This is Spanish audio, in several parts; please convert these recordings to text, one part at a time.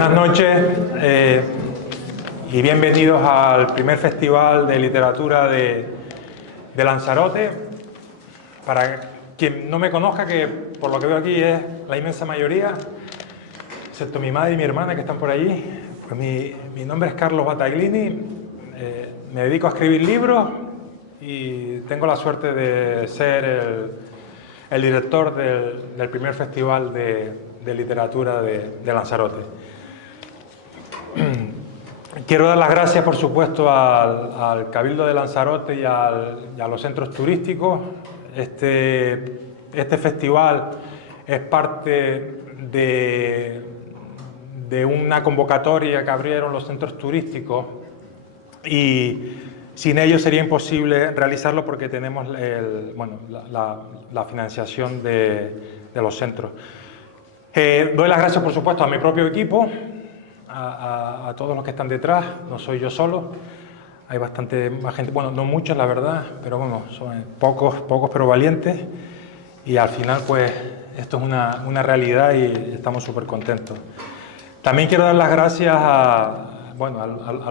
Buenas noches y bienvenidos al primer Festival de Literatura de Lanzarote. Para quien no me conozca, que por lo que veo aquí es la inmensa mayoría, excepto mi madre y mi hermana que están por allí, pues mi nombre es Carlos Battaglini, me dedico a escribir libros y tengo la suerte de ser el director del primer Festival de Literatura de Lanzarote. Quiero dar las gracias, por supuesto, al Cabildo de Lanzarote y a los centros turísticos. Este festival es parte de una convocatoria que abrieron los centros turísticos y sin ellos sería imposible realizarlo porque tenemos la financiación de los centros. Doy las gracias, por supuesto, a mi propio equipo, a todos los que están detrás. No soy yo solo, hay bastante más gente, bueno, no muchos la verdad, pero bueno, son pocos pero valientes, y al final pues esto es una realidad y estamos súper contentos. También quiero dar las gracias a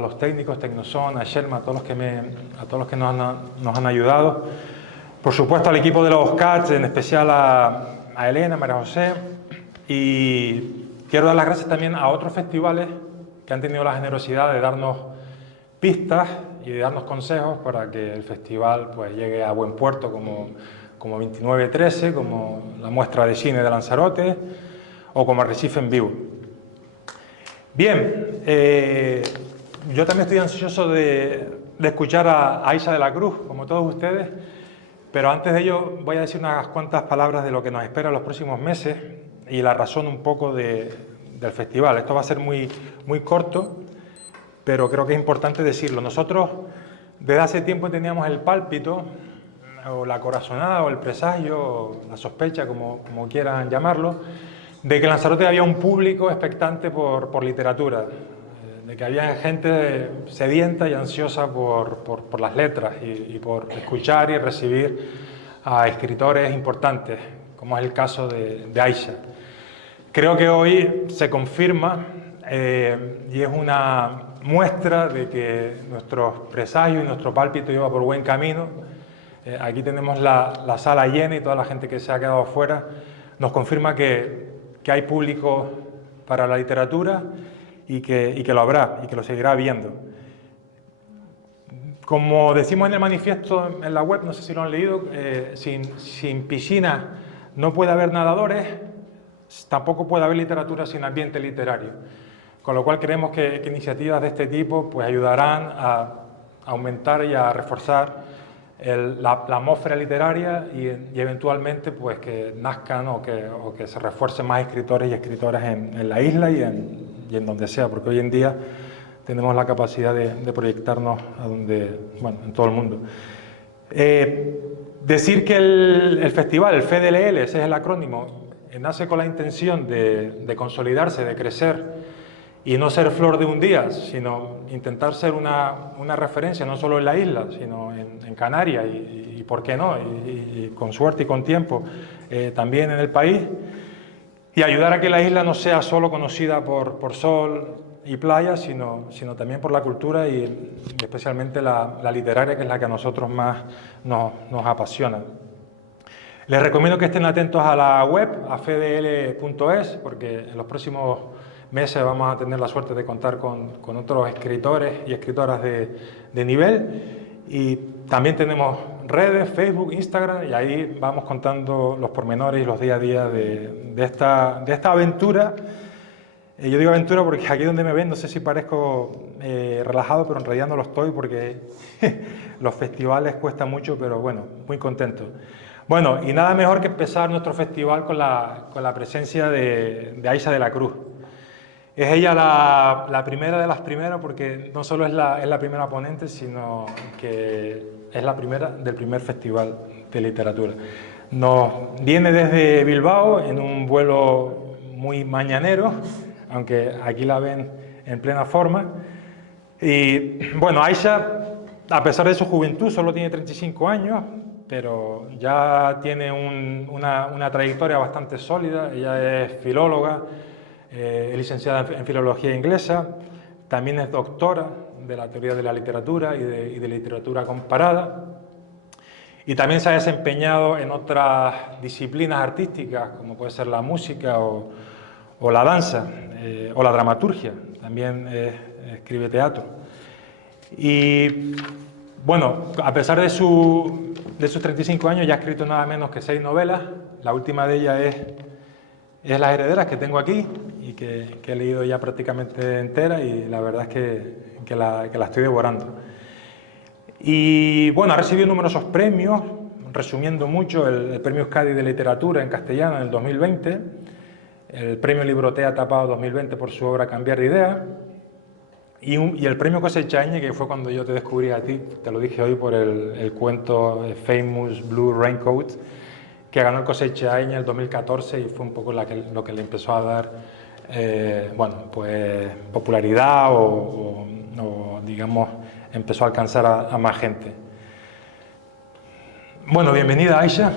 los técnicos, Tecnoson, a Sherma, a todos los que nos han ayudado. Por supuesto al equipo de los CATS, en especial a Elena, a María José, y quiero dar las gracias también a otros festivales que han tenido la generosidad de darnos pistas y de darnos consejos para que el festival pues llegue a buen puerto, como 2913, como la muestra de cine de Lanzarote o como Arrecife en vivo. Bien, yo también estoy ansioso de escuchar a Aisha de la Cruz, como todos ustedes, pero antes de ello voy a decir unas cuantas palabras de lo que nos espera en los próximos meses y la razón un poco del festival. Esto va a ser muy corto, pero creo que es importante decirlo. Nosotros desde hace tiempo teníamos el pálpito, o la corazonada, o el presagio, o la sospecha, como quieran llamarlo, de que en Lanzarote había un público expectante por literatura, de que había gente sedienta y ansiosa por las letras y por escuchar y recibir a escritores importantes, como es el caso de Aisha. Creo que hoy se confirma y es una muestra de que nuestros presagios y nuestro pálpito iba por buen camino. Aquí tenemos la sala llena y toda la gente que se ha quedado fuera nos confirma que hay público para la literatura y que lo habrá y que lo seguirá habiendo. Como decimos en el manifiesto en la web, no sé si lo han leído, sin piscina no puede haber nadadores, tampoco puede haber literatura sin ambiente literario. Con lo cual creemos que iniciativas de este tipo pues ayudarán a aumentar y a reforzar la atmósfera literaria y eventualmente pues que nazcan o que se refuercen más escritores y escritoras en la isla y en donde sea, porque hoy en día tenemos la capacidad de proyectarnos en todo el mundo. Decir que el festival, el FDLL, ese es el acrónimo, nace con la intención de consolidarse, de crecer y no ser flor de un día, sino intentar ser una referencia no solo en la isla, sino en Canarias y por qué no, y con suerte y con tiempo también en el país, y ayudar a que la isla no sea solo conocida por sol y playa, sino también por la cultura y especialmente la literaria, que es la que a nosotros más nos apasiona. Les recomiendo que estén atentos a la web, a fdl.es, porque en los próximos meses vamos a tener la suerte de contar con otros escritores y escritoras de nivel, y también tenemos redes, Facebook, Instagram, y ahí vamos contando los pormenores y los día a día de esta aventura. Yo digo aventura porque aquí donde me ven no sé si parezco relajado, pero en realidad no lo estoy porque los festivales cuestan mucho, pero bueno, muy contento. Bueno, y nada mejor que empezar nuestro festival con la presencia de Aisha de la Cruz. Es ella la primera de las primeras, porque no solo es la primera ponente, sino que es la primera del primer festival de literatura. Nos viene desde Bilbao en un vuelo muy mañanero, aunque aquí la ven en plena forma. Y bueno, Aisha, a pesar de su juventud, solo tiene 35 años, pero ya tiene una trayectoria bastante sólida. Ella es filóloga, Es licenciada en Filología Inglesa, también es doctora de la teoría de la literatura y de literatura comparada, y también se ha desempeñado en otras disciplinas artísticas, como puede ser la música o la danza, o la dramaturgia. También escribe teatro. Y bueno, a pesar de sus 35 años, ya ha escrito nada menos que 6 novelas. La última de ellas es Las herederas, que tengo aquí y que he leído ya prácticamente entera, y la verdad es que la estoy devorando. Y bueno, ha recibido numerosos premios, resumiendo mucho, el Premio Euskadi de Literatura en castellano en el 2020, el Premio Librotea Tapado 2020 por su obra Cambiar de Idea, y el Premio Cosechaña, que fue cuando yo te descubrí a ti, te lo dije hoy, por el cuento Famous Blue Raincoat, que ganó el Cosechaña en el 2014, y fue un poco lo que le empezó a dar bueno, pues popularidad o digamos, empezó a alcanzar a más gente. Bueno, bienvenida, Aisha.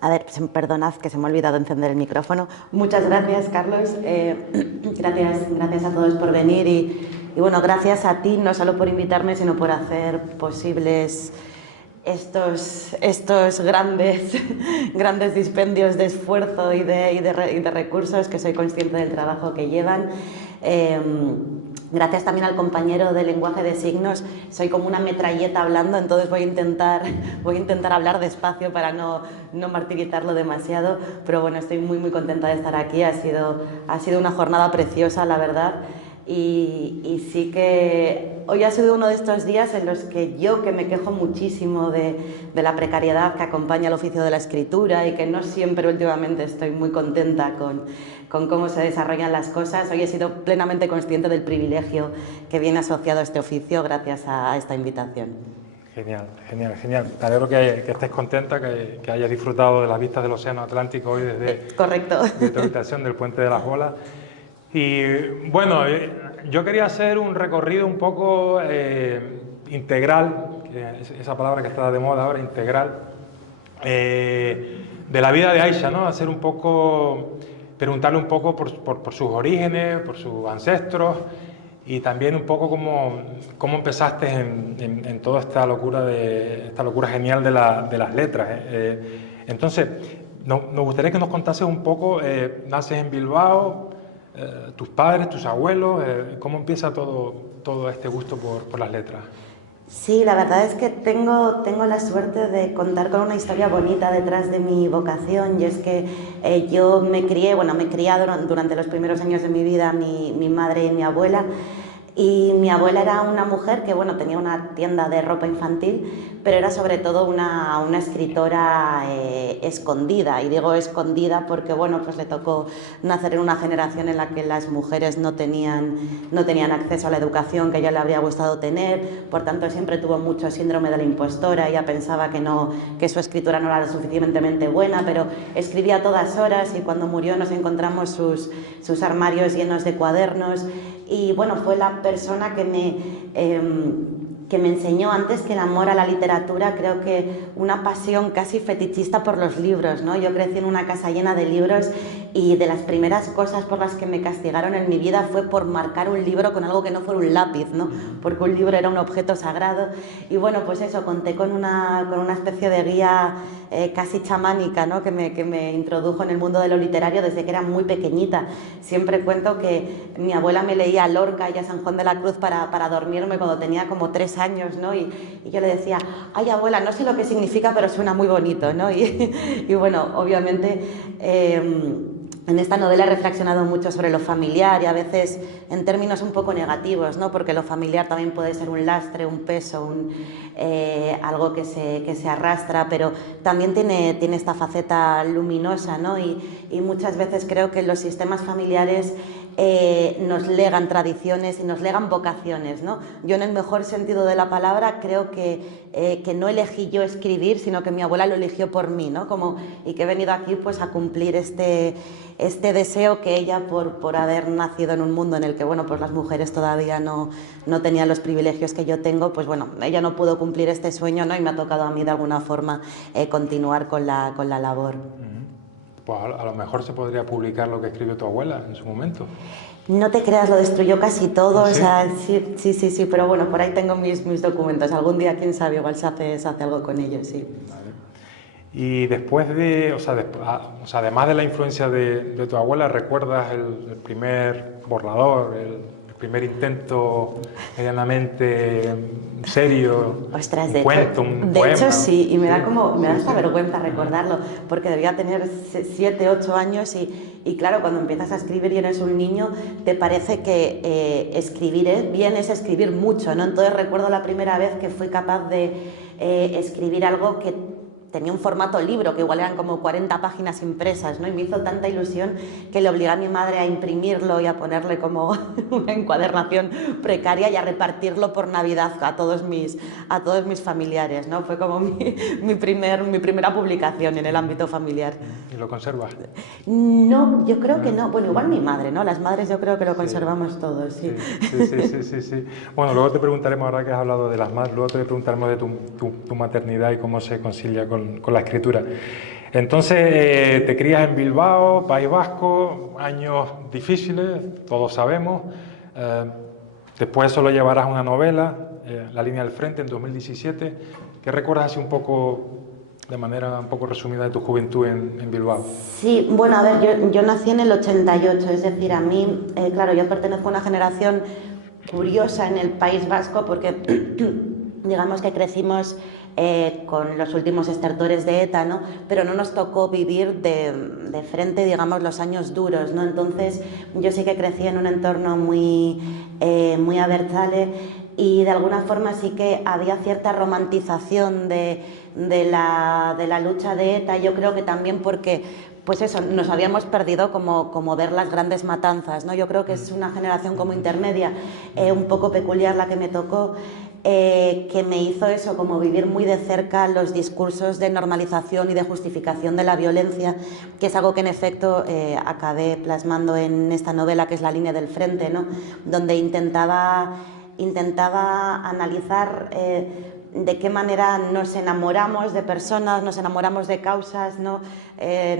A ver, perdonad que se me ha olvidado encender el micrófono. Muchas gracias, Carlos. Gracias a todos por venir y bueno, gracias a ti, no solo por invitarme, sino por hacer posibles estos grandes dispendios de esfuerzo y de recursos, que soy consciente del trabajo que llevan. Gracias también al compañero de lenguaje de signos. Soy como una metralleta hablando, entonces voy a intentar hablar despacio para no martirizarlo demasiado, pero bueno, estoy muy contenta de estar aquí. Ha sido una jornada preciosa, la verdad. Y sí que hoy ha sido uno de estos días en los que yo, que me quejo muchísimo de la precariedad que acompaña el oficio de la escritura y que no siempre últimamente estoy muy contenta con cómo se desarrollan las cosas, hoy he sido plenamente consciente del privilegio que viene asociado a este oficio gracias a esta invitación. Genial, genial, genial. Me alegro que estés contenta, que hayas disfrutado de las vistas del Océano Atlántico hoy desde correcto. tu habitación del Puente de las Bolas. Y bueno, yo quería hacer un recorrido un poco integral, que es esa palabra que está de moda ahora, integral, de la vida de Aisha, ¿no? Hacer un poco, preguntarle un poco por sus orígenes, por sus ancestros, y también un poco cómo empezaste en toda esta locura genial de las letras. Entonces, nos gustaría que nos contases un poco, naces en Bilbao, tus padres, tus abuelos, ¿cómo empieza todo este gusto por las letras? Sí, la verdad es que tengo la suerte de contar con una historia bonita detrás de mi vocación, y es que yo me crié durante los primeros años de mi vida mi madre y mi abuela. Y mi abuela era una mujer que, bueno, tenía una tienda de ropa infantil, pero era sobre todo una escritora escondida. Y digo escondida porque, bueno, pues le tocó nacer en una generación en la que las mujeres no tenían acceso a la educación que a ella le habría gustado tener. Por tanto, siempre tuvo mucho síndrome de la impostora. Ella pensaba que su escritura no era lo suficientemente buena, pero escribía a todas horas, y cuando murió nos encontramos sus armarios llenos de cuadernos. Y bueno, fue la persona que me enseñó, antes que el amor a la literatura, creo que una pasión casi fetichista por los libros, ¿no? Yo crecí en una casa llena de libros, y de las primeras cosas por las que me castigaron en mi vida fue por marcar un libro con algo que no fuera un lápiz, ¿no? Porque un libro era un objeto sagrado. Y bueno, pues eso, conté con una especie de guía casi chamánica, ¿no? que me introdujo en el mundo de lo literario desde que era muy pequeñita. Siempre cuento que mi abuela me leía a Lorca y a San Juan de la Cruz para dormirme cuando tenía como 3 años, ¿no? Y yo le decía, ay abuela, no sé lo que significa, pero suena muy bonito, ¿no? Y bueno, obviamente en esta novela he reflexionado mucho sobre lo familiar, y a veces en términos un poco negativos, ¿no? Porque lo familiar también puede ser un lastre, un peso, algo que se arrastra, pero también tiene esta faceta luminosa, ¿no? Y muchas veces creo que los sistemas familiares nos legan tradiciones y nos legan vocaciones, ¿no? Yo, en el mejor sentido de la palabra, creo que no elegí yo escribir, sino que mi abuela lo eligió por mí, ¿no? Y que he venido aquí pues a cumplir este deseo que ella, por haber nacido en un mundo en el que, bueno, pues las mujeres todavía no tenían los privilegios que yo tengo, pues bueno, ella no pudo cumplir este sueño, ¿no? Y me ha tocado a mí de alguna forma continuar con la labor. Pues a lo mejor se podría publicar lo que escribió tu abuela en su momento. No te creas, lo destruyó casi todo, ¿Sí? o sea, sí, pero bueno, por ahí tengo mis documentos. Algún día, quién sabe, igual se hace algo con ellos, sí. Vale. Y después de, o sea, además de la influencia de tu abuela, ¿recuerdas el primer borrador, el primer intento medianamente serio? Ostras, Un de cuento, hecho, un de poema. hecho sí, y me da hasta sí. vergüenza recordarlo, porque debía tener 7, 8 años y claro, cuando empiezas a escribir y eres un niño, te parece que escribir bien es escribir mucho, ¿no? Entonces recuerdo la primera vez que fui capaz de escribir algo que tenía un formato libro, que igual eran como 40 páginas impresas, ¿no? Y me hizo tanta ilusión que le obligué a mi madre a imprimirlo y a ponerle como una encuadernación precaria y a repartirlo por Navidad a todos mis familiares, ¿no? Fue como mi primera publicación en el ámbito familiar. ¿Y lo conservas? No, yo creo que no. Bueno, igual mi madre, ¿no? Las madres yo creo que lo conservamos todos, sí. Sí. Bueno, luego te preguntaremos, ahora que has hablado de las madres, luego te preguntaremos de tu maternidad y cómo se concilia con la escritura. Entonces, te crías en Bilbao, País Vasco, años difíciles, todos sabemos. Después eso lo llevarás a una novela, La línea del frente, en 2017. ¿Qué recuerdas así un poco, de manera un poco resumida, de tu juventud en Bilbao? Sí, bueno, a ver, yo nací en el 88, es decir, a mí, claro, yo pertenezco a una generación curiosa en el País Vasco porque digamos que crecimos con los últimos estertores de ETA, ¿no? Pero no nos tocó vivir de frente, digamos, los años duros, ¿no? Entonces yo sí que crecí en un entorno muy abertzale y de alguna forma sí que había cierta romantización de la lucha de ETA. Yo creo que también porque pues eso, nos habíamos perdido como ver las grandes matanzas, ¿no? Yo creo que es una generación como intermedia, un poco peculiar la que me tocó, que me hizo eso, como vivir muy de cerca los discursos de normalización y de justificación de la violencia, que es algo que en efecto acabé plasmando en esta novela, que es La línea del frente, ¿no? Donde intentaba analizar de qué manera nos enamoramos de personas, nos enamoramos de causas, ¿no?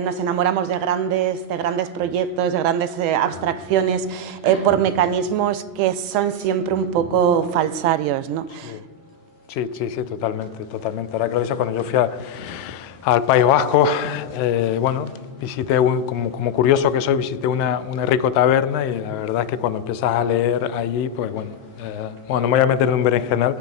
Nos enamoramos de grandes proyectos, de grandes abstracciones, por mecanismos que son siempre un poco falsarios, ¿no? Sí, totalmente. Ahora que lo dices, cuando yo fui al País Vasco, bueno, visité, como curioso que soy, visité una rico taberna y la verdad es que cuando empiezas a leer allí, pues bueno, no me voy a meter en un berenjenal,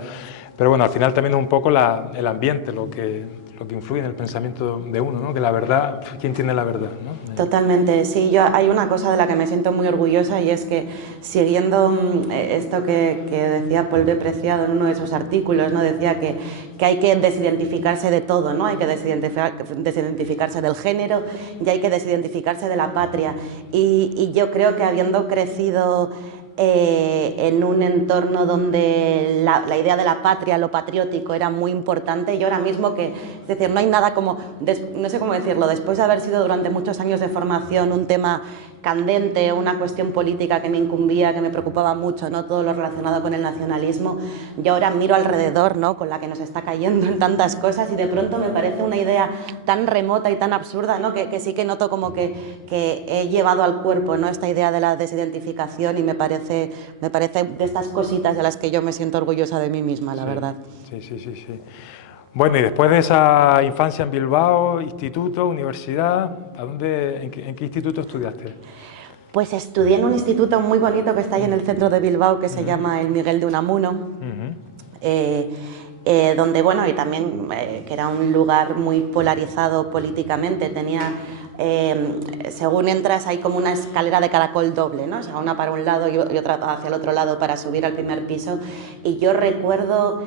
pero bueno, al final también es un poco el ambiente lo que influye en el pensamiento de uno, ¿no? Que la verdad, ¿quién tiene la verdad, ¿no? Totalmente, sí. Hay una cosa de la que me siento muy orgullosa y es que, siguiendo esto que decía Paul de Preciado en uno de sus artículos, ¿no? Decía que hay que desidentificarse de todo, ¿no? Hay que desidentificarse del género y hay que desidentificarse de la patria. Y yo creo que habiendo crecido en un entorno donde la idea de la patria, lo patriótico era muy importante, y ahora mismo es decir, no hay nada como, no sé cómo decirlo, después de haber sido durante muchos años de formación un tema candente, una cuestión política que me incumbía, que me preocupaba mucho, ¿no? Todo lo relacionado con el nacionalismo, yo ahora miro alrededor, ¿no? Con la que nos está cayendo en tantas cosas y de pronto me parece una idea tan remota y tan absurda, ¿no? Que sí que noto como que he llevado al cuerpo, ¿no? Esta idea de la desidentificación y me parece de estas cositas de las que yo me siento orgullosa de mí misma, la verdad. Sí. Bueno, y después de esa infancia en Bilbao, instituto, universidad, ¿en qué instituto estudiaste? Pues estudié en un instituto muy bonito que está ahí en el centro de Bilbao, que se llama el Miguel de Unamuno, donde, bueno, y también que era un lugar muy polarizado políticamente, tenía... según entras hay como una escalera de caracol doble, ¿no? O sea, una para un lado y otra hacia el otro lado para subir al primer piso, y yo recuerdo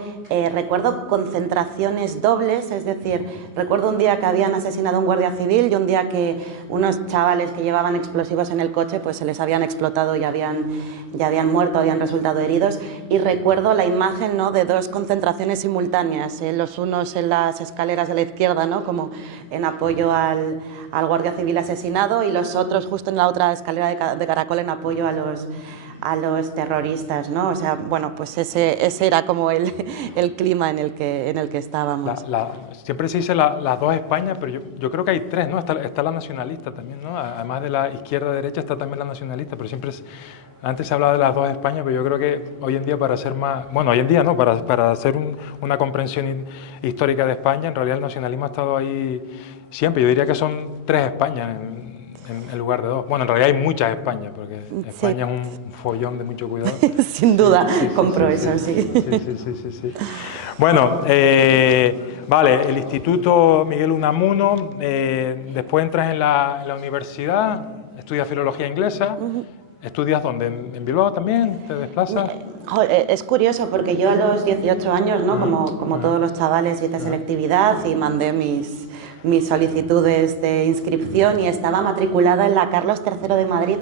concentraciones dobles, es decir, recuerdo un día que habían asesinado a un guardia civil y un día que unos chavales que llevaban explosivos en el coche pues se les habían explotado y habían muerto, habían resultado heridos, y recuerdo la imagen, ¿no? De dos concentraciones simultáneas, los unos en las escaleras de la izquierda, ¿no? Como en apoyo al guardia civil asesinado, y los otros justo en la otra escalera de caracol en apoyo a a los terroristas, ¿no? O sea, bueno, pues ese era como el clima en el que estábamos. Siempre se dice las dos Españas, pero yo creo que hay tres, ¿no? Está la nacionalista también, ¿no? Además de la izquierda-derecha está también la nacionalista, pero antes se hablaba de las dos Españas, pero yo creo que hoy en día para hacer más, bueno, hoy en día no, para hacer una comprensión histórica de España, en realidad el nacionalismo ha estado ahí siempre. Yo diría que son tres Españas en lugar de dos. Bueno, en realidad hay muchas Españas, porque España es un follón de mucho cuidado. Sin duda, compro eso, sí. Sí. Bueno, vale, el Instituto Miguel Unamuno, después entras en la universidad, estudias filología inglesa. ¿Estudias dónde? ¿En Bilbao también? ¿Te desplazas? Es curioso porque yo a los 18 años, ¿no? Como todos los chavales, hice selectividad y mandé mis solicitudes de inscripción y estaba matriculada en la Carlos III de Madrid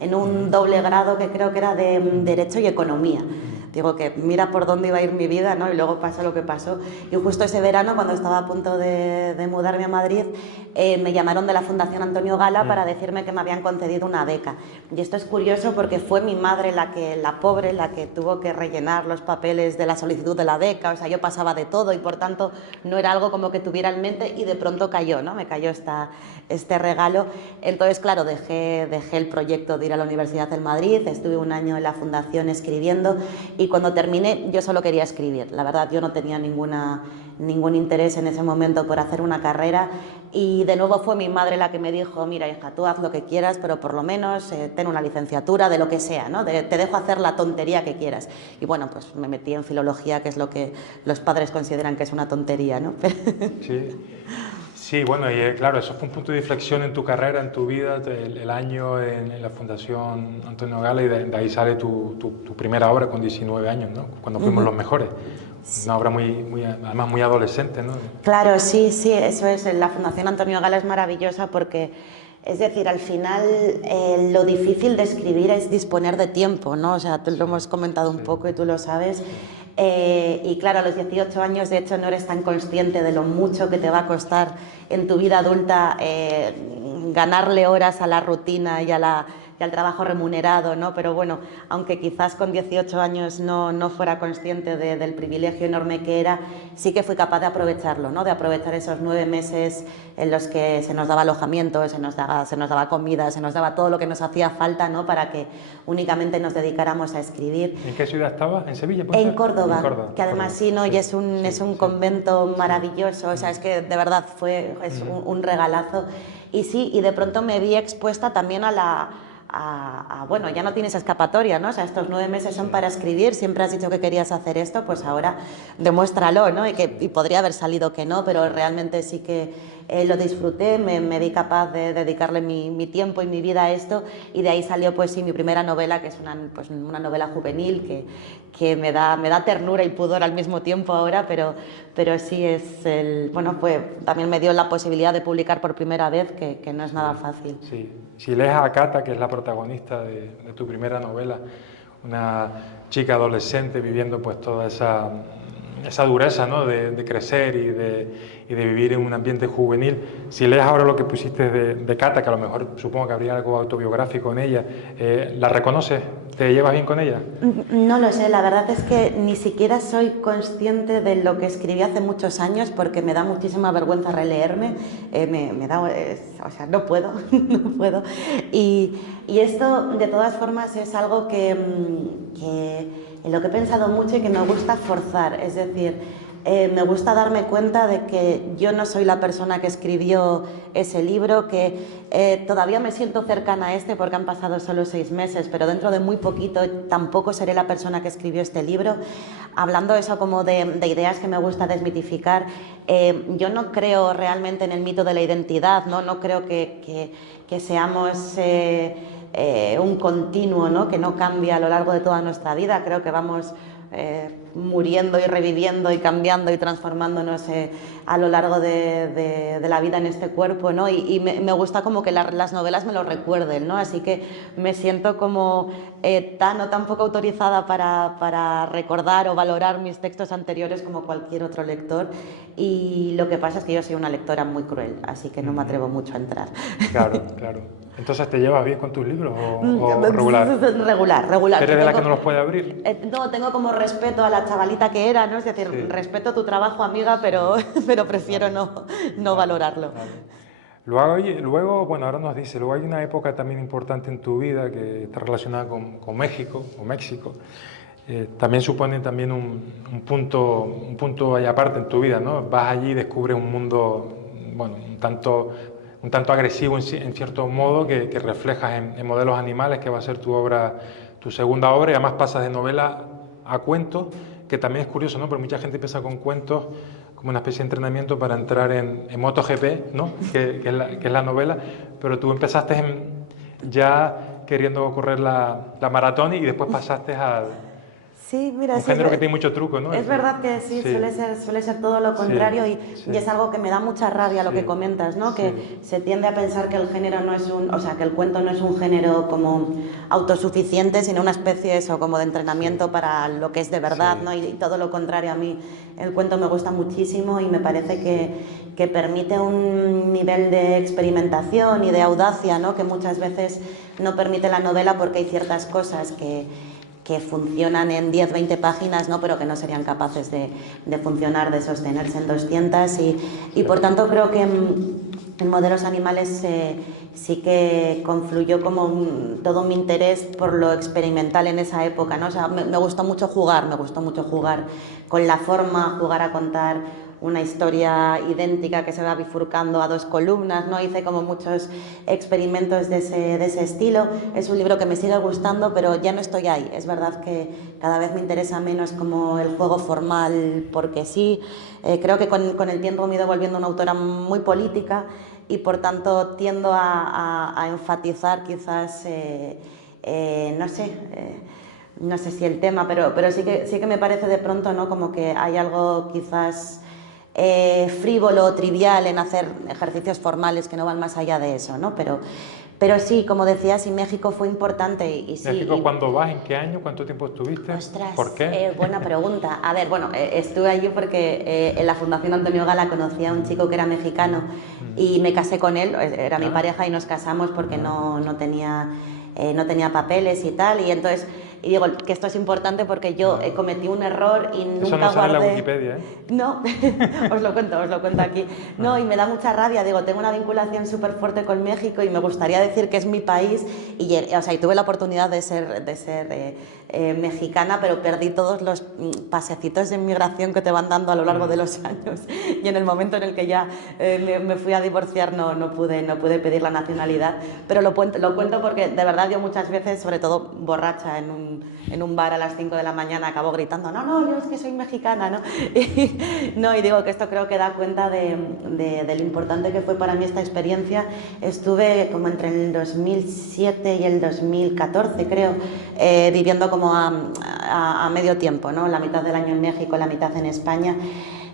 en un doble grado que creo que era de Derecho y Economía. Digo que mira por dónde iba a ir mi vida, ¿no? Y luego pasó lo que pasó. Y justo ese verano, cuando estaba a punto de mudarme a Madrid, me llamaron de la Fundación Antonio Gala para decirme que me habían concedido una beca. Y esto es curioso porque fue mi madre la pobre, la que tuvo que rellenar los papeles de la solicitud de la beca. O sea, yo pasaba de todo y por tanto no era algo como que tuviera en mente y de pronto cayó, ¿no? Me cayó este regalo. Entonces, claro, dejé el proyecto de ir a la Universidad de Madrid, estuve un año en la Fundación escribiendo y cuando terminé yo solo quería escribir. La verdad, yo no tenía ningún interés en ese momento por hacer una carrera y de nuevo fue mi madre la que me dijo, mira hija, tú haz lo que quieras, pero por lo menos ten una licenciatura de lo que sea, ¿no? Te dejo hacer la tontería que quieras. Y bueno, pues me metí en filología, que es lo que los padres consideran que es una tontería, ¿no? Sí, bueno, y claro, eso fue un punto de inflexión en tu carrera, en tu vida, el año en la Fundación Antonio Gala, y de ahí sale tu primera obra con 19 años, ¿no? Cuando fuimos los mejores. Una obra además muy adolescente, ¿no? Claro, sí, eso es. La Fundación Antonio Gala es maravillosa porque, es decir, al final lo difícil de escribir es disponer de tiempo, ¿no? O sea, te lo hemos comentado un poco y tú lo sabes. Y claro, a los 18 años, de hecho, no eres tan consciente de lo mucho que te va a costar en tu vida adulta ganarle horas a la rutina y al trabajo remunerado, ¿no? Pero bueno, aunque quizás con 18 años no fuera consciente del privilegio enorme que era, sí que fui capaz de aprovecharlo, ¿no? De aprovechar esos 9 meses en los que se nos daba alojamiento, se nos daba comida, se nos daba todo lo que nos hacía falta, ¿no? Para que únicamente nos dedicáramos a escribir. ¿En qué ciudad estabas? ¿En Sevilla? En Córdoba, que además sí, ¿no? Y es un convento maravilloso, o sea, es que de verdad es un regalazo. Y sí, y de pronto me vi expuesta también bueno, ya no tienes escapatoria, ¿no? O sea, estos 9 meses son para escribir, siempre has dicho que querías hacer esto, pues ahora demuéstralo, ¿no? Y podría haber salido que no, pero realmente sí que lo disfruté, me vi capaz de dedicarle mi tiempo y mi vida a esto, y de ahí salió, pues sí, mi primera novela, que es una novela juvenil que me da ternura y pudor al mismo tiempo ahora, pero sí bueno, también me dio la posibilidad de publicar por primera vez, que no es nada fácil. Sí. Si lees a Cata, que es la protagonista de tu primera novela, una chica adolescente viviendo pues toda esa dureza, ¿no? de crecer y de vivir en un ambiente juvenil. Si lees ahora lo que pusiste de Cata, que a lo mejor supongo que habría algo autobiográfico en ella, ¿la reconoces? ¿Te llevas bien con ella? No lo sé, la verdad es que ni siquiera soy consciente de lo que escribí hace muchos años porque me da muchísima vergüenza releerme, o sea, no puedo, no puedo. Y esto, de todas formas, es algo que en lo que he pensado mucho y que me gusta forzar, es decir, me gusta darme cuenta de que yo no soy la persona que escribió ese libro, que todavía me siento cercana a este porque han pasado solo 6 meses, pero dentro de muy poquito tampoco seré la persona que escribió este libro. Hablando eso como de ideas que me gusta desmitificar, yo no creo realmente en el mito de la identidad, no creo que seamos un continuo, ¿no? Que no cambia a lo largo de toda nuestra vida. Creo que vamos muriendo y reviviendo y cambiando y transformándonos a lo largo de la vida en este cuerpo, ¿no? Y me gusta como que las novelas me lo recuerden, ¿no? Así que me siento como tan poco autorizada para recordar o valorar mis textos anteriores como cualquier otro lector, y lo que pasa es que yo soy una lectora muy cruel, así que no me atrevo mucho a entrar. Claro, claro. Entonces, ¿te llevas bien con tus libros o regular? Regular. ¿Eres de la que no los puede abrir? No, tengo como respeto a la chavalita que era, ¿no? Es decir, Sí. respeto tu trabajo, amiga, pero prefiero no valorarlo. Vale. Luego, bueno, ahora nos dice, luego hay una época también importante en tu vida que está relacionada con México o México. También supone también un punto ahí aparte en tu vida, ¿no? Vas allí y descubres un mundo, bueno, un tanto agresivo en cierto modo que reflejas en Modelos Animales, que va a ser tu segunda obra, y además pasas de novela a cuento, que también es curioso, ¿no? Porque mucha gente empieza con cuentos como una especie de entrenamiento para entrar en MotoGP, ¿no? que es la novela, pero tú empezaste ya queriendo correr la maratón y después pasaste al Sí, mira, un género que tiene mucho truco, ¿no? Es verdad que sí, sí. Suele ser todo lo contrario, sí. y es algo que me da mucha rabia lo que comentas, ¿no? Que se tiende a pensar que el género no es que el cuento no es un género como autosuficiente, sino una especie eso, como de entrenamiento para lo que es de verdad, ¿no? Y todo lo contrario, a mí el cuento me gusta muchísimo y me parece que permite un nivel de experimentación y de audacia, ¿no? Que muchas veces no permite la novela, porque hay ciertas cosas que funcionan en 10, 20 páginas, ¿no? Pero que no serían capaces de funcionar, de sostenerse en 200, y por tanto creo que en Modelos Animales sí que confluyó como todo mi interés por lo experimental en esa época, ¿no? O sea, me gustó mucho jugar con la forma, jugar a contar una historia idéntica que se va bifurcando a dos columnas, ¿no? Hice como muchos experimentos de ese estilo. Es un libro que me sigue gustando, pero ya no estoy ahí. Es verdad que cada vez me interesa menos como el juego formal, porque sí. Creo que con el tiempo me he ido volviendo una autora muy política, y por tanto tiendo a enfatizar quizás, no sé si el tema, pero sí que me parece de pronto, ¿no? Como que hay algo quizás frívolo o trivial en hacer ejercicios formales que no van más allá de eso, ¿no? Pero sí, como decías, sí, México fue importante. Y sí, ¿México cuándo vas? ¿En qué año? ¿Cuánto tiempo estuviste? Ostras, ¿Por qué? Buena pregunta. A ver, bueno, estuve allí porque en la Fundación Antonio Gala conocí a un chico que era mexicano y me casé con él, era mi pareja, y nos casamos porque no tenía papeles y tal, y entonces... Y digo que esto es importante porque yo cometí un error y nunca Eso no sale guardé... en la Wikipedia, ¿eh? No, os lo cuento aquí. No, y me da mucha rabia, digo, tengo una vinculación súper fuerte con México y me gustaría decir que es mi país, y tuve la oportunidad de ser mexicana, pero perdí todos los pasecitos de inmigración que te van dando a lo largo de los años, y en el momento en el que ya me fui a divorciar no pude pedir la nacionalidad, pero lo cuento porque de verdad yo muchas veces, sobre todo borracha en un bar a las 5 de la mañana, acabo gritando, no, yo es que soy mexicana, ¿no? Y digo que esto creo que da cuenta de lo importante que fue para mí esta experiencia. Estuve como entre el 2007 y el 2014, creo, viviendo como a medio tiempo, ¿no? La mitad del año en México, la mitad en España.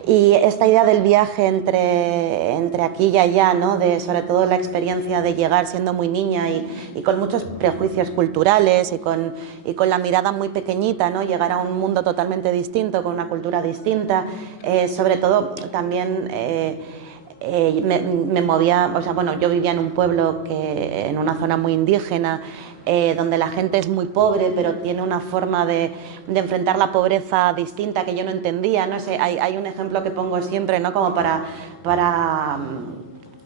Y esta idea del viaje entre aquí y allá, ¿no? Sobre todo la experiencia de llegar siendo muy niña y con muchos prejuicios culturales y con la mirada muy pequeñita, ¿no? Llegar a un mundo totalmente distinto, con una cultura distinta, sobre todo también... me movía, o sea, bueno, yo vivía en un pueblo en una zona muy indígena, donde la gente es muy pobre, pero tiene una forma de enfrentar la pobreza distinta que yo no entendía, no sé, hay un ejemplo que pongo siempre, ¿no? Como para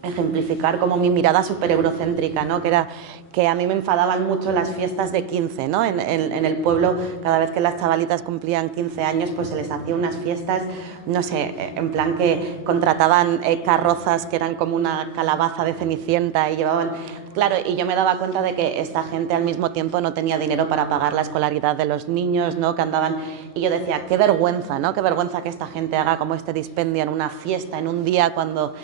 ejemplificar como mi mirada súper eurocéntrica, ¿no? Que era que a mí me enfadaban mucho las fiestas de 15, ¿no? En el pueblo, cada vez que las chavalitas cumplían 15 años, pues se les hacía unas fiestas, no sé, en plan que contrataban carrozas que eran como una calabaza de Cenicienta y llevaban... Claro, y yo me daba cuenta de que esta gente al mismo tiempo no tenía dinero para pagar la escolaridad de los niños, ¿no? Que andaban... Y yo decía, qué vergüenza, ¿no? Qué vergüenza que esta gente haga como este dispendio en una fiesta, en un día cuando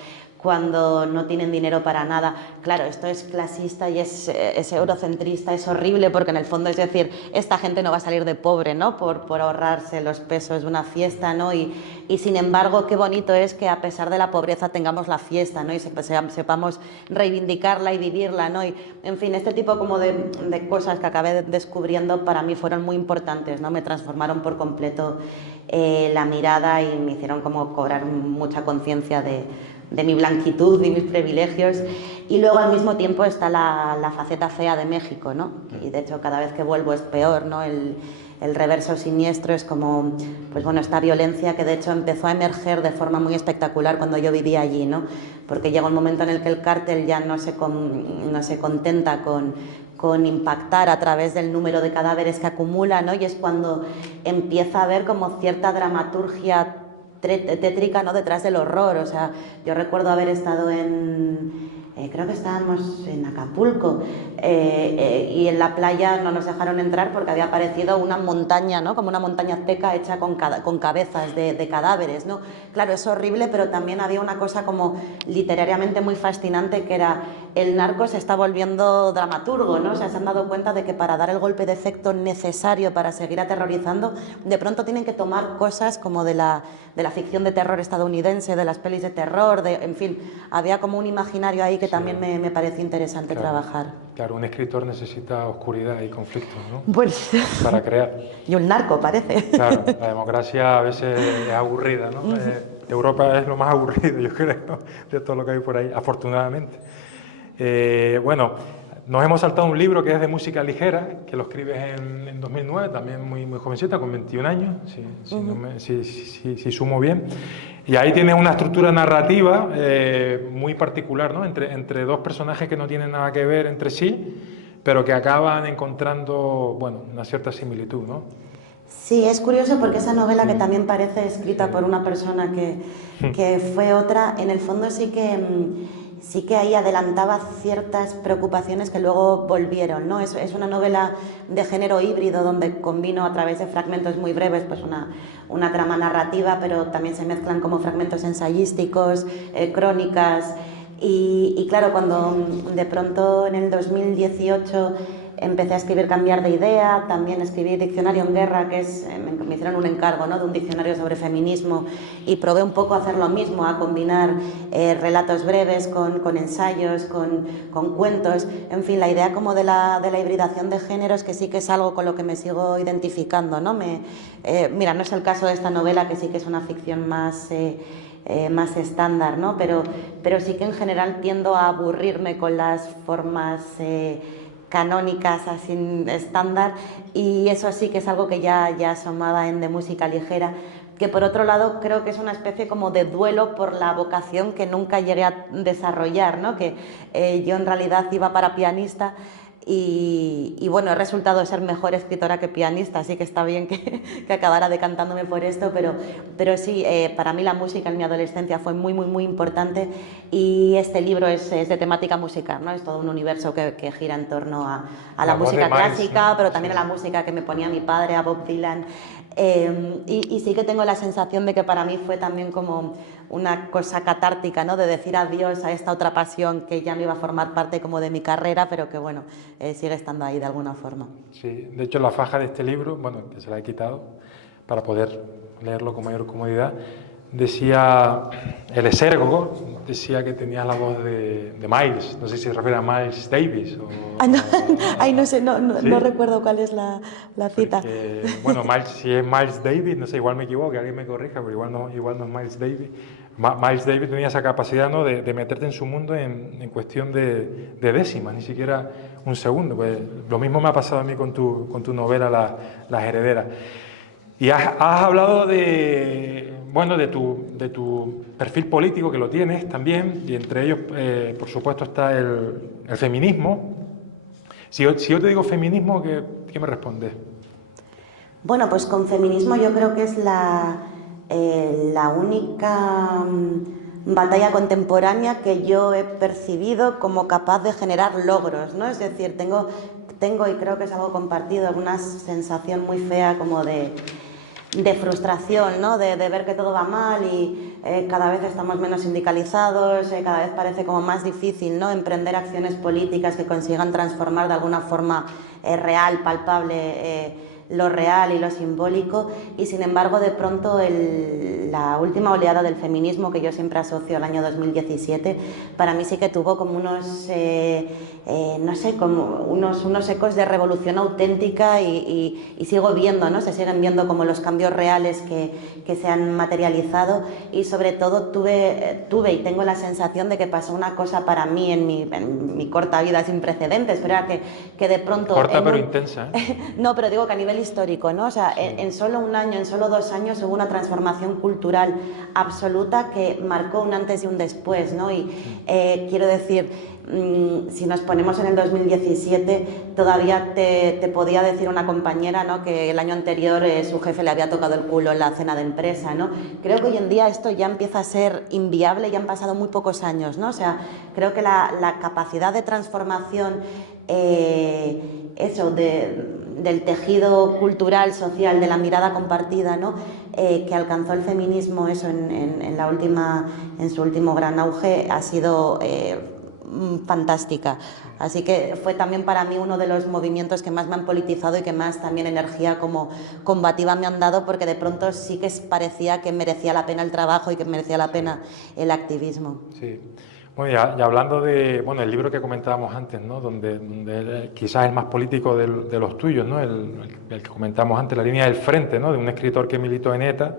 cuando no tienen dinero para nada. Claro, esto es clasista y es eurocentrista, es horrible porque en el fondo es decir, esta gente no va a salir de pobre, ¿no? Por ahorrarse los pesos de una fiesta, ¿no? Y sin embargo, qué bonito es que a pesar de la pobreza tengamos la fiesta, ¿no? Y sepamos reivindicarla y vivirla, ¿no? Y, en fin, este tipo como de cosas que acabé descubriendo para mí fueron muy importantes, ¿no? Me transformaron por completo la mirada y me hicieron como cobrar mucha conciencia de mi blanquitud y mis privilegios. Y luego al mismo tiempo está la faceta fea de México, ¿no? Y de hecho cada vez que vuelvo es peor, ¿no? El reverso siniestro es como, pues bueno, esta violencia que de hecho empezó a emerger de forma muy espectacular cuando yo vivía allí, ¿no? Porque llega un momento en el que el cártel ya no se contenta con impactar a través del número de cadáveres que acumula, ¿no? Y es cuando empieza a haber como cierta dramaturgia tétrica, ¿no? Detrás del horror. O sea, yo recuerdo haber estado creo que estábamos en Acapulco, y en la playa no nos dejaron entrar porque había aparecido una montaña, ¿no? Como una montaña azteca hecha con cabezas de cadáveres, ¿no? Claro, es horrible, pero también había una cosa como literariamente muy fascinante, que era el narco se está volviendo dramaturgo, ¿no? O sea, se han dado cuenta de que para dar el golpe de efecto necesario para seguir aterrorizando, de pronto tienen que tomar cosas como de la ficción de terror estadounidense, de las pelis de terror, en fin, había como un imaginario ahí que también me pareció interesante trabajar. Claro, un escritor necesita oscuridad y conflictos, ¿no? Pues, para crear. Y un narco, parece. Claro, la democracia a veces es aburrida, ¿no? Europa es lo más aburrido, yo creo, de todo lo que hay por ahí, afortunadamente. Bueno, nos hemos saltado un libro que es de música ligera, que lo escribes en 2009, también muy jovencita, con 21 años, si sumo bien. Y ahí tienes una estructura narrativa muy particular, ¿no? Entre dos personajes que no tienen nada que ver entre sí, pero que acaban encontrando, bueno, una cierta similitud, ¿no? Sí, es curioso porque esa novela, que también parece escrita por una persona que fue otra, en el fondo sí que ahí adelantaba ciertas preocupaciones que luego volvieron, ¿no? Es una novela de género híbrido donde combino a través de fragmentos muy breves pues una trama narrativa, pero también se mezclan como fragmentos ensayísticos, crónicas. Y claro, cuando de pronto en el 2018 empecé a escribir Cambiar de idea, también escribí Diccionario en guerra, que me hicieron un encargo, ¿no? De un diccionario sobre feminismo, y probé un poco a hacer lo mismo, a combinar relatos breves con ensayos, con cuentos, en fin, la idea como de la hibridación de géneros, que sí que es algo con lo que me sigo identificando, ¿no? Mira, no es el caso de esta novela, que sí que es una ficción más estándar, ¿no? Pero sí que en general tiendo a aburrirme con las formas canónicas así estándar, y eso sí que es algo que ya asomaba en De música ligera, que por otro lado creo que es una especie como de duelo por la vocación que nunca llegué a desarrollar, ¿no? Que yo en realidad iba para pianista. Y bueno, he resultado ser mejor escritora que pianista, así que está bien que acabara decantándome por esto, pero sí, para mí la música en mi adolescencia fue muy importante, y este libro es de temática musical, ¿no? Es todo un universo que gira en torno a la música clásica, ¿no? Pero también a la música que me ponía mi padre, a Bob Dylan. Y sí que tengo la sensación de que para mí fue también como una cosa catártica, ¿no? De decir adiós a esta otra pasión que ya no iba a formar parte como de mi carrera, pero que bueno, sigue estando ahí de alguna forma. Sí, de hecho la faja de este libro, bueno, que se la he quitado para poder leerlo con mayor comodidad, decía, el esérgogo decía que tenías la voz de Miles, no sé si se refiere a Miles Davis o... No sé, no recuerdo cuál es la cita. Porque, bueno, si es Miles Davis, no sé, igual me equivoco, que alguien me corrija, pero igual no es Miles Davis. Miles Davis tenía esa capacidad, ¿no? de meterte en su mundo en cuestión de décimas, ni siquiera un segundo. Pues lo mismo me ha pasado a mí con tu novela Las herederas. Y has hablado de tu perfil político, que lo tienes también, y entre ellos, por supuesto, está el feminismo. Si yo te digo feminismo, ¿qué me respondes? Bueno, pues con feminismo yo creo que es la única batalla contemporánea que yo he percibido como capaz de generar logros, ¿no? Es decir, tengo, y creo que es algo compartido, una sensación muy fea como de de frustración, ¿no? De ver que todo va mal y cada vez estamos menos sindicalizados, cada vez parece como más difícil, ¿no? Emprender acciones políticas que consigan transformar de alguna forma real, palpable, lo real y lo simbólico, y sin embargo de pronto la última oleada del feminismo, que yo siempre asocio al año 2017, para mí sí que tuvo como unos, no sé, como unos ecos de revolución auténtica y sigo viendo, ¿no? Se siguen viendo como los cambios reales que se han materializado, y sobre todo tuve y tengo la sensación de que pasó una cosa para mí en mi corta vida sin precedentes, pero era que de pronto... Corta pero intensa, ¿eh? No, pero digo que a nivel histórico, ¿no? O sea, sí. En solo un año, en solo 2 años hubo una transformación cultural absoluta que marcó un antes y un después, ¿no? Y quiero decir, si nos ponemos en el 2017, todavía te podía decir una compañera, ¿no?, que el año anterior su jefe le había tocado el culo en la cena de empresa, ¿no? Creo que hoy en día esto ya empieza a ser inviable, ya han pasado muy pocos años, ¿no? O sea, creo que la capacidad de transformación, del tejido cultural, social, de la mirada compartida, ¿no?, que alcanzó el feminismo, eso en su último gran auge, ha sido fantástica. Así que fue también para mí uno de los movimientos que más me han politizado y que más también energía como combativa me han dado, porque de pronto sí que parecía que merecía la pena el trabajo y que merecía la pena el activismo. Sí. Bueno, ya hablando de, bueno, el libro que comentábamos antes, ¿no?, donde quizás el más político de los tuyos, ¿no?, el que comentábamos antes, La línea del frente, ¿no?, de un escritor que militó en ETA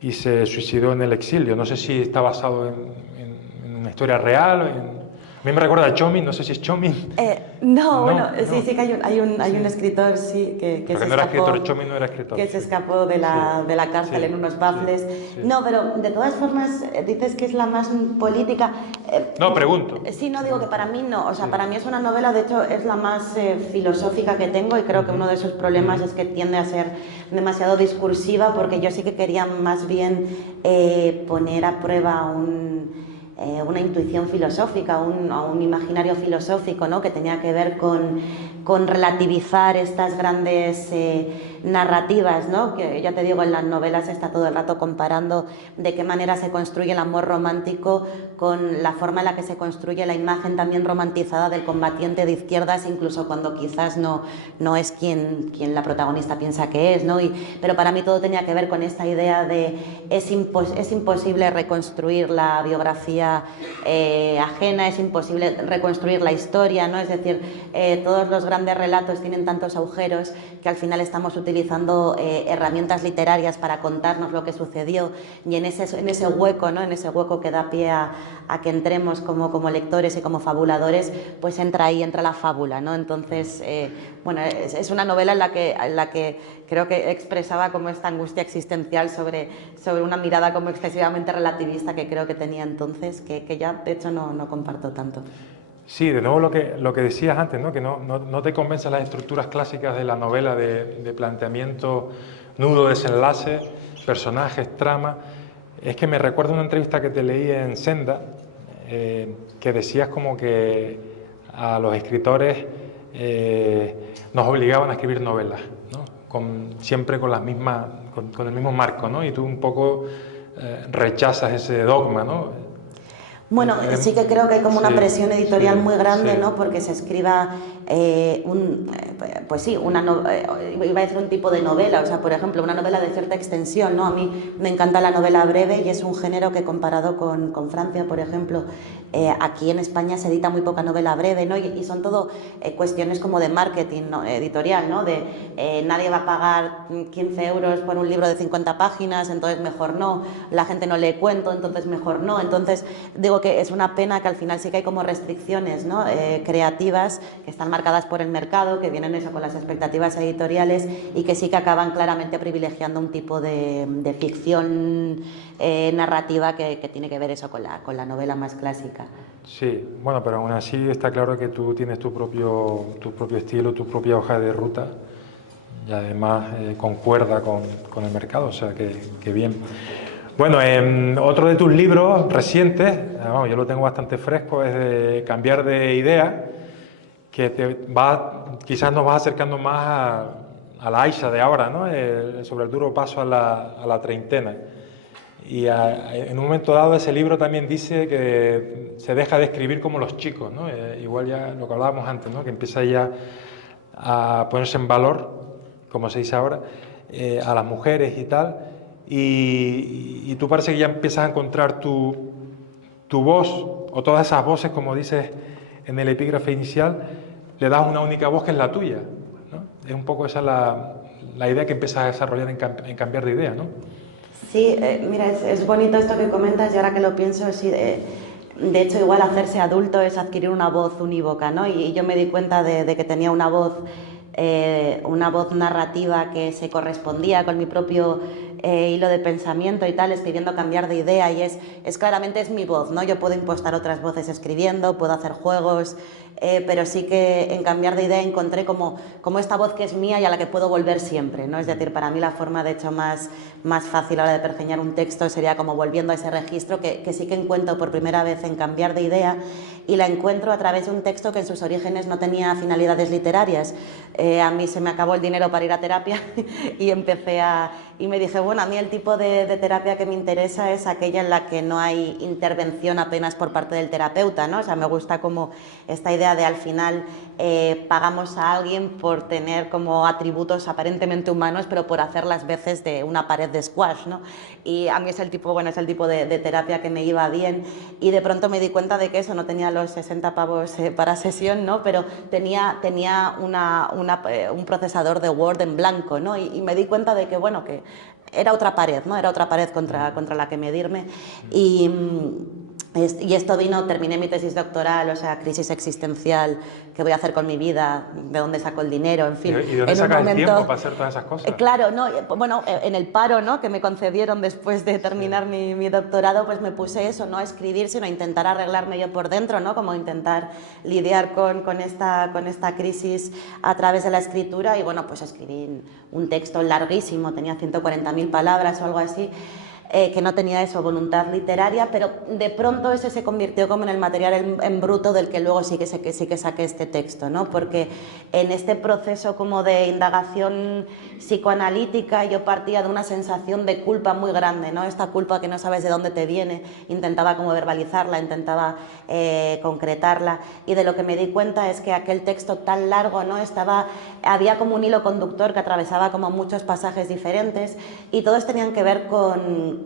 y se suicidó en el exilio. No sé si está basado en una historia real. A mí me recuerda a Chomin, no sé si es Chomin. No, bueno, sí que hay un escritor, sí, que se no era escritor, Chomin no era escritor. Que se escapó de la cárcel en unos baffles. Sí. No, pero de todas formas dices que es la más política. No, pregunto. Sí, no, digo que para mí no. O sea, para mí es una novela, de hecho, es la más filosófica que tengo, y creo que uno de sus problemas es que tiende a ser demasiado discursiva, porque yo sí que quería más bien poner a prueba una intuición filosófica, un imaginario filosófico, ¿no?, que tenía que ver con relativizar estas grandes narrativas, ¿no?, que ya te digo, en las novelas se está todo el rato comparando de qué manera se construye el amor romántico con la forma en la que se construye la imagen también romantizada del combatiente de izquierdas, incluso cuando quizás no es quien la protagonista piensa que es, ¿no? Pero para mí todo tenía que ver con esta idea de es imposible reconstruir la biografía ajena, es imposible reconstruir la historia, ¿no? Es decir, todos los grandes relatos tienen tantos agujeros que al final estamos utilizando herramientas literarias para contarnos lo que sucedió, y en ese hueco, ¿no?, en ese hueco que da pie a que entremos como lectores y como fabuladores, pues entra la fábula, ¿no? Entonces, bueno, es una novela en la que creo que expresaba como esta angustia existencial sobre una mirada como excesivamente relativista que creo que tenía entonces, que ya de hecho no comparto tanto. Sí, de nuevo lo que decías antes, ¿no?, que no te convencen las estructuras clásicas de la novela de planteamiento, nudo, desenlace, personajes, trama. Es que me recuerdo una entrevista que te leí en Senda, que decías como que a los escritores nos obligaban a escribir novelas, ¿no?, siempre con el mismo marco, ¿no?, y tú un poco rechazas ese dogma, ¿no? Bueno, sí que creo que hay como una presión editorial muy grande, ¿no?, porque se escriba pues sí, iba a decir un tipo de novela, o sea, por ejemplo, una novela de cierta extensión, ¿no? A mí me encanta la novela breve, y es un género que, comparado con Francia, por ejemplo, aquí en España se edita muy poca novela breve, ¿no? Y son todo cuestiones como de marketing, ¿no?, editorial, ¿no?, de nadie va a pagar 15 euros por un libro de 50 páginas, entonces mejor no, la gente no lee cuento, entonces mejor no. Entonces digo que es una pena que al final sí que hay como restricciones, ¿no?, creativas, que están marcadas por el mercado, que vienen eso con las expectativas editoriales, y que sí que acaban claramente privilegiando un tipo de ficción narrativa que tiene que ver eso con la novela más clásica. Sí, bueno, pero aún así está claro que tú tienes tu propio estilo, tu propia hoja de ruta, y además concuerda con el mercado, o sea que bien. Bueno, otro de tus libros recientes, yo lo tengo bastante fresco, es de Cambiar de idea, que quizás nos va acercando más a la Aisha de ahora, ¿no? Sobre el duro paso a la treintena. Y en un momento dado ese libro también dice que se deja de escribir como los chicos, ¿no? Igual ya lo que hablábamos antes, ¿no? Que empieza ya a ponerse en valor, como se dice ahora, a las mujeres y tal, y tú parece que ya empiezas a encontrar tu voz, o todas esas voces, como dices en el epígrafe inicial, le das una única voz que es la tuya, ¿no? Es un poco esa la idea que empiezas a desarrollar en cambiar de idea, ¿no? Sí, mira, es bonito esto que comentas y ahora que lo pienso, sí, de hecho igual hacerse adulto es adquirir una voz unívoca, ¿no? Y yo me di cuenta de que tenía una voz narrativa que se correspondía con mi propio hilo de pensamiento y tal, escribiendo Cambiar de Idea, y claramente es mi voz, ¿no? Yo puedo impostar otras voces escribiendo, puedo hacer juegos, pero sí que en Cambiar de Idea encontré como esta voz que es mía y a la que puedo volver siempre, ¿no? Es decir, para mí la forma de hecho más fácil a la hora de pergeñar un texto sería como volviendo a ese registro que sí que encuentro por primera vez en Cambiar de Idea, y la encuentro a través de un texto que en sus orígenes no tenía finalidades literarias. A mí se me acabó el dinero para ir a terapia y me dije, bueno, a mí el tipo de terapia que me interesa es aquella en la que no hay intervención apenas por parte del terapeuta, ¿no? O sea, me gusta como esta idea de al final pagamos a alguien por tener como atributos aparentemente humanos, pero por hacer las veces de una pared de squash, ¿no? Y a mí es el tipo de terapia que me iba bien, y de pronto me di cuenta de que eso no tenía los 60 pavos para sesión, ¿no? Pero tenía un procesador de Word en blanco, ¿no? Y me di cuenta de que, bueno, que era otra pared, ¿no? Era otra pared contra la que medirme. Y esto vino, terminé mi tesis doctoral, o sea, crisis existencial, ¿qué voy a hacer con mi vida? ¿De dónde saco el dinero? En fin. ¿Y de dónde sacas el tiempo para hacer todas esas cosas? Claro, no, bueno, en el paro, ¿no?, que me concedieron después de terminar mi doctorado, pues me puse eso, no a escribir, sino a intentar arreglarme yo por dentro, ¿no? Como intentar lidiar con esta crisis a través de la escritura, y bueno, pues escribí un texto larguísimo, tenía 140.000 palabras o algo así, que no tenía eso, voluntad literaria, pero de pronto ese se convirtió como en el material en bruto del que luego sí que saqué este texto, ¿no? Porque en este proceso como de indagación psicoanalítica yo partía de una sensación de culpa muy grande, ¿no? Esta culpa que no sabes de dónde te viene, intentaba como verbalizarla, intentaba concretarla, y de lo que me di cuenta es que aquel texto tan largo, ¿no?, había como un hilo conductor que atravesaba como muchos pasajes diferentes, y todos tenían que ver con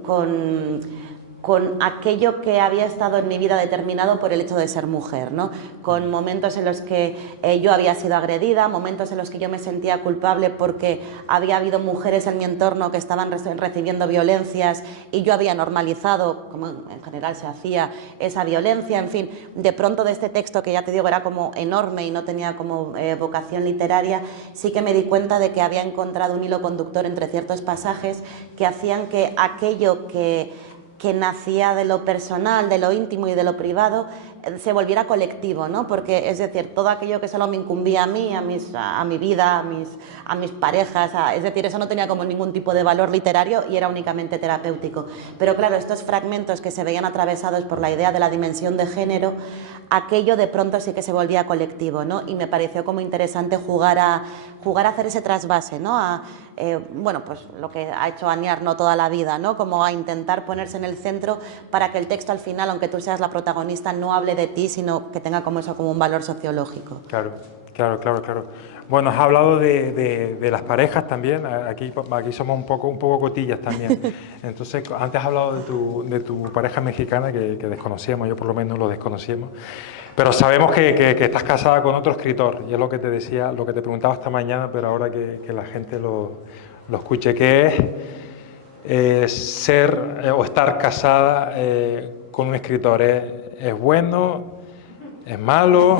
aquello que había estado en mi vida determinado por el hecho de ser mujer, ¿no? Con momentos en los que yo había sido agredida, momentos en los que yo me sentía culpable porque había habido mujeres en mi entorno que estaban recibiendo violencias y yo había normalizado, como en general se hacía, esa violencia. En fin, de pronto de este texto, que ya te digo era como enorme y no tenía como vocación literaria, sí que me di cuenta de que había encontrado un hilo conductor entre ciertos pasajes que hacían que aquello que nacía de lo personal, de lo íntimo y de lo privado, se volviera colectivo, ¿no? Porque, es decir, todo aquello que solo me incumbía a mí, a mi vida, a mis parejas, es decir, eso no tenía como ningún tipo de valor literario y era únicamente terapéutico. Pero claro, estos fragmentos que se veían atravesados por la idea de la dimensión de género, aquello de pronto sí que se volvía colectivo, ¿no? Y me pareció como interesante jugar a hacer ese trasvase, ¿no? Bueno, pues lo que ha hecho Aniar no toda la vida, ¿no? Como a intentar ponerse en el centro para que el texto al final, aunque tú seas la protagonista, no hable de ti, sino que tenga como eso, como un valor sociológico. Claro. Bueno, has hablado de las parejas también, aquí somos un poco cotillas también. Entonces, antes has hablado de tu pareja mexicana que desconocíamos, yo por lo menos lo desconocíamos, pero sabemos que estás casada con otro escritor, y es lo que te decía, lo que te preguntaba esta mañana, pero ahora que la gente lo escuche, que es ser o estar casada con un escritor. ¿Es bueno? ¿Es malo?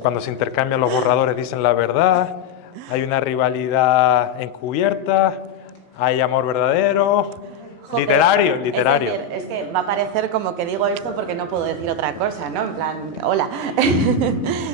Cuando se intercambian los borradores dicen la verdad, hay una rivalidad encubierta, hay amor verdadero. Joder, literario. Es que va a parecer como que digo esto porque no puedo decir otra cosa, ¿no? En plan, hola.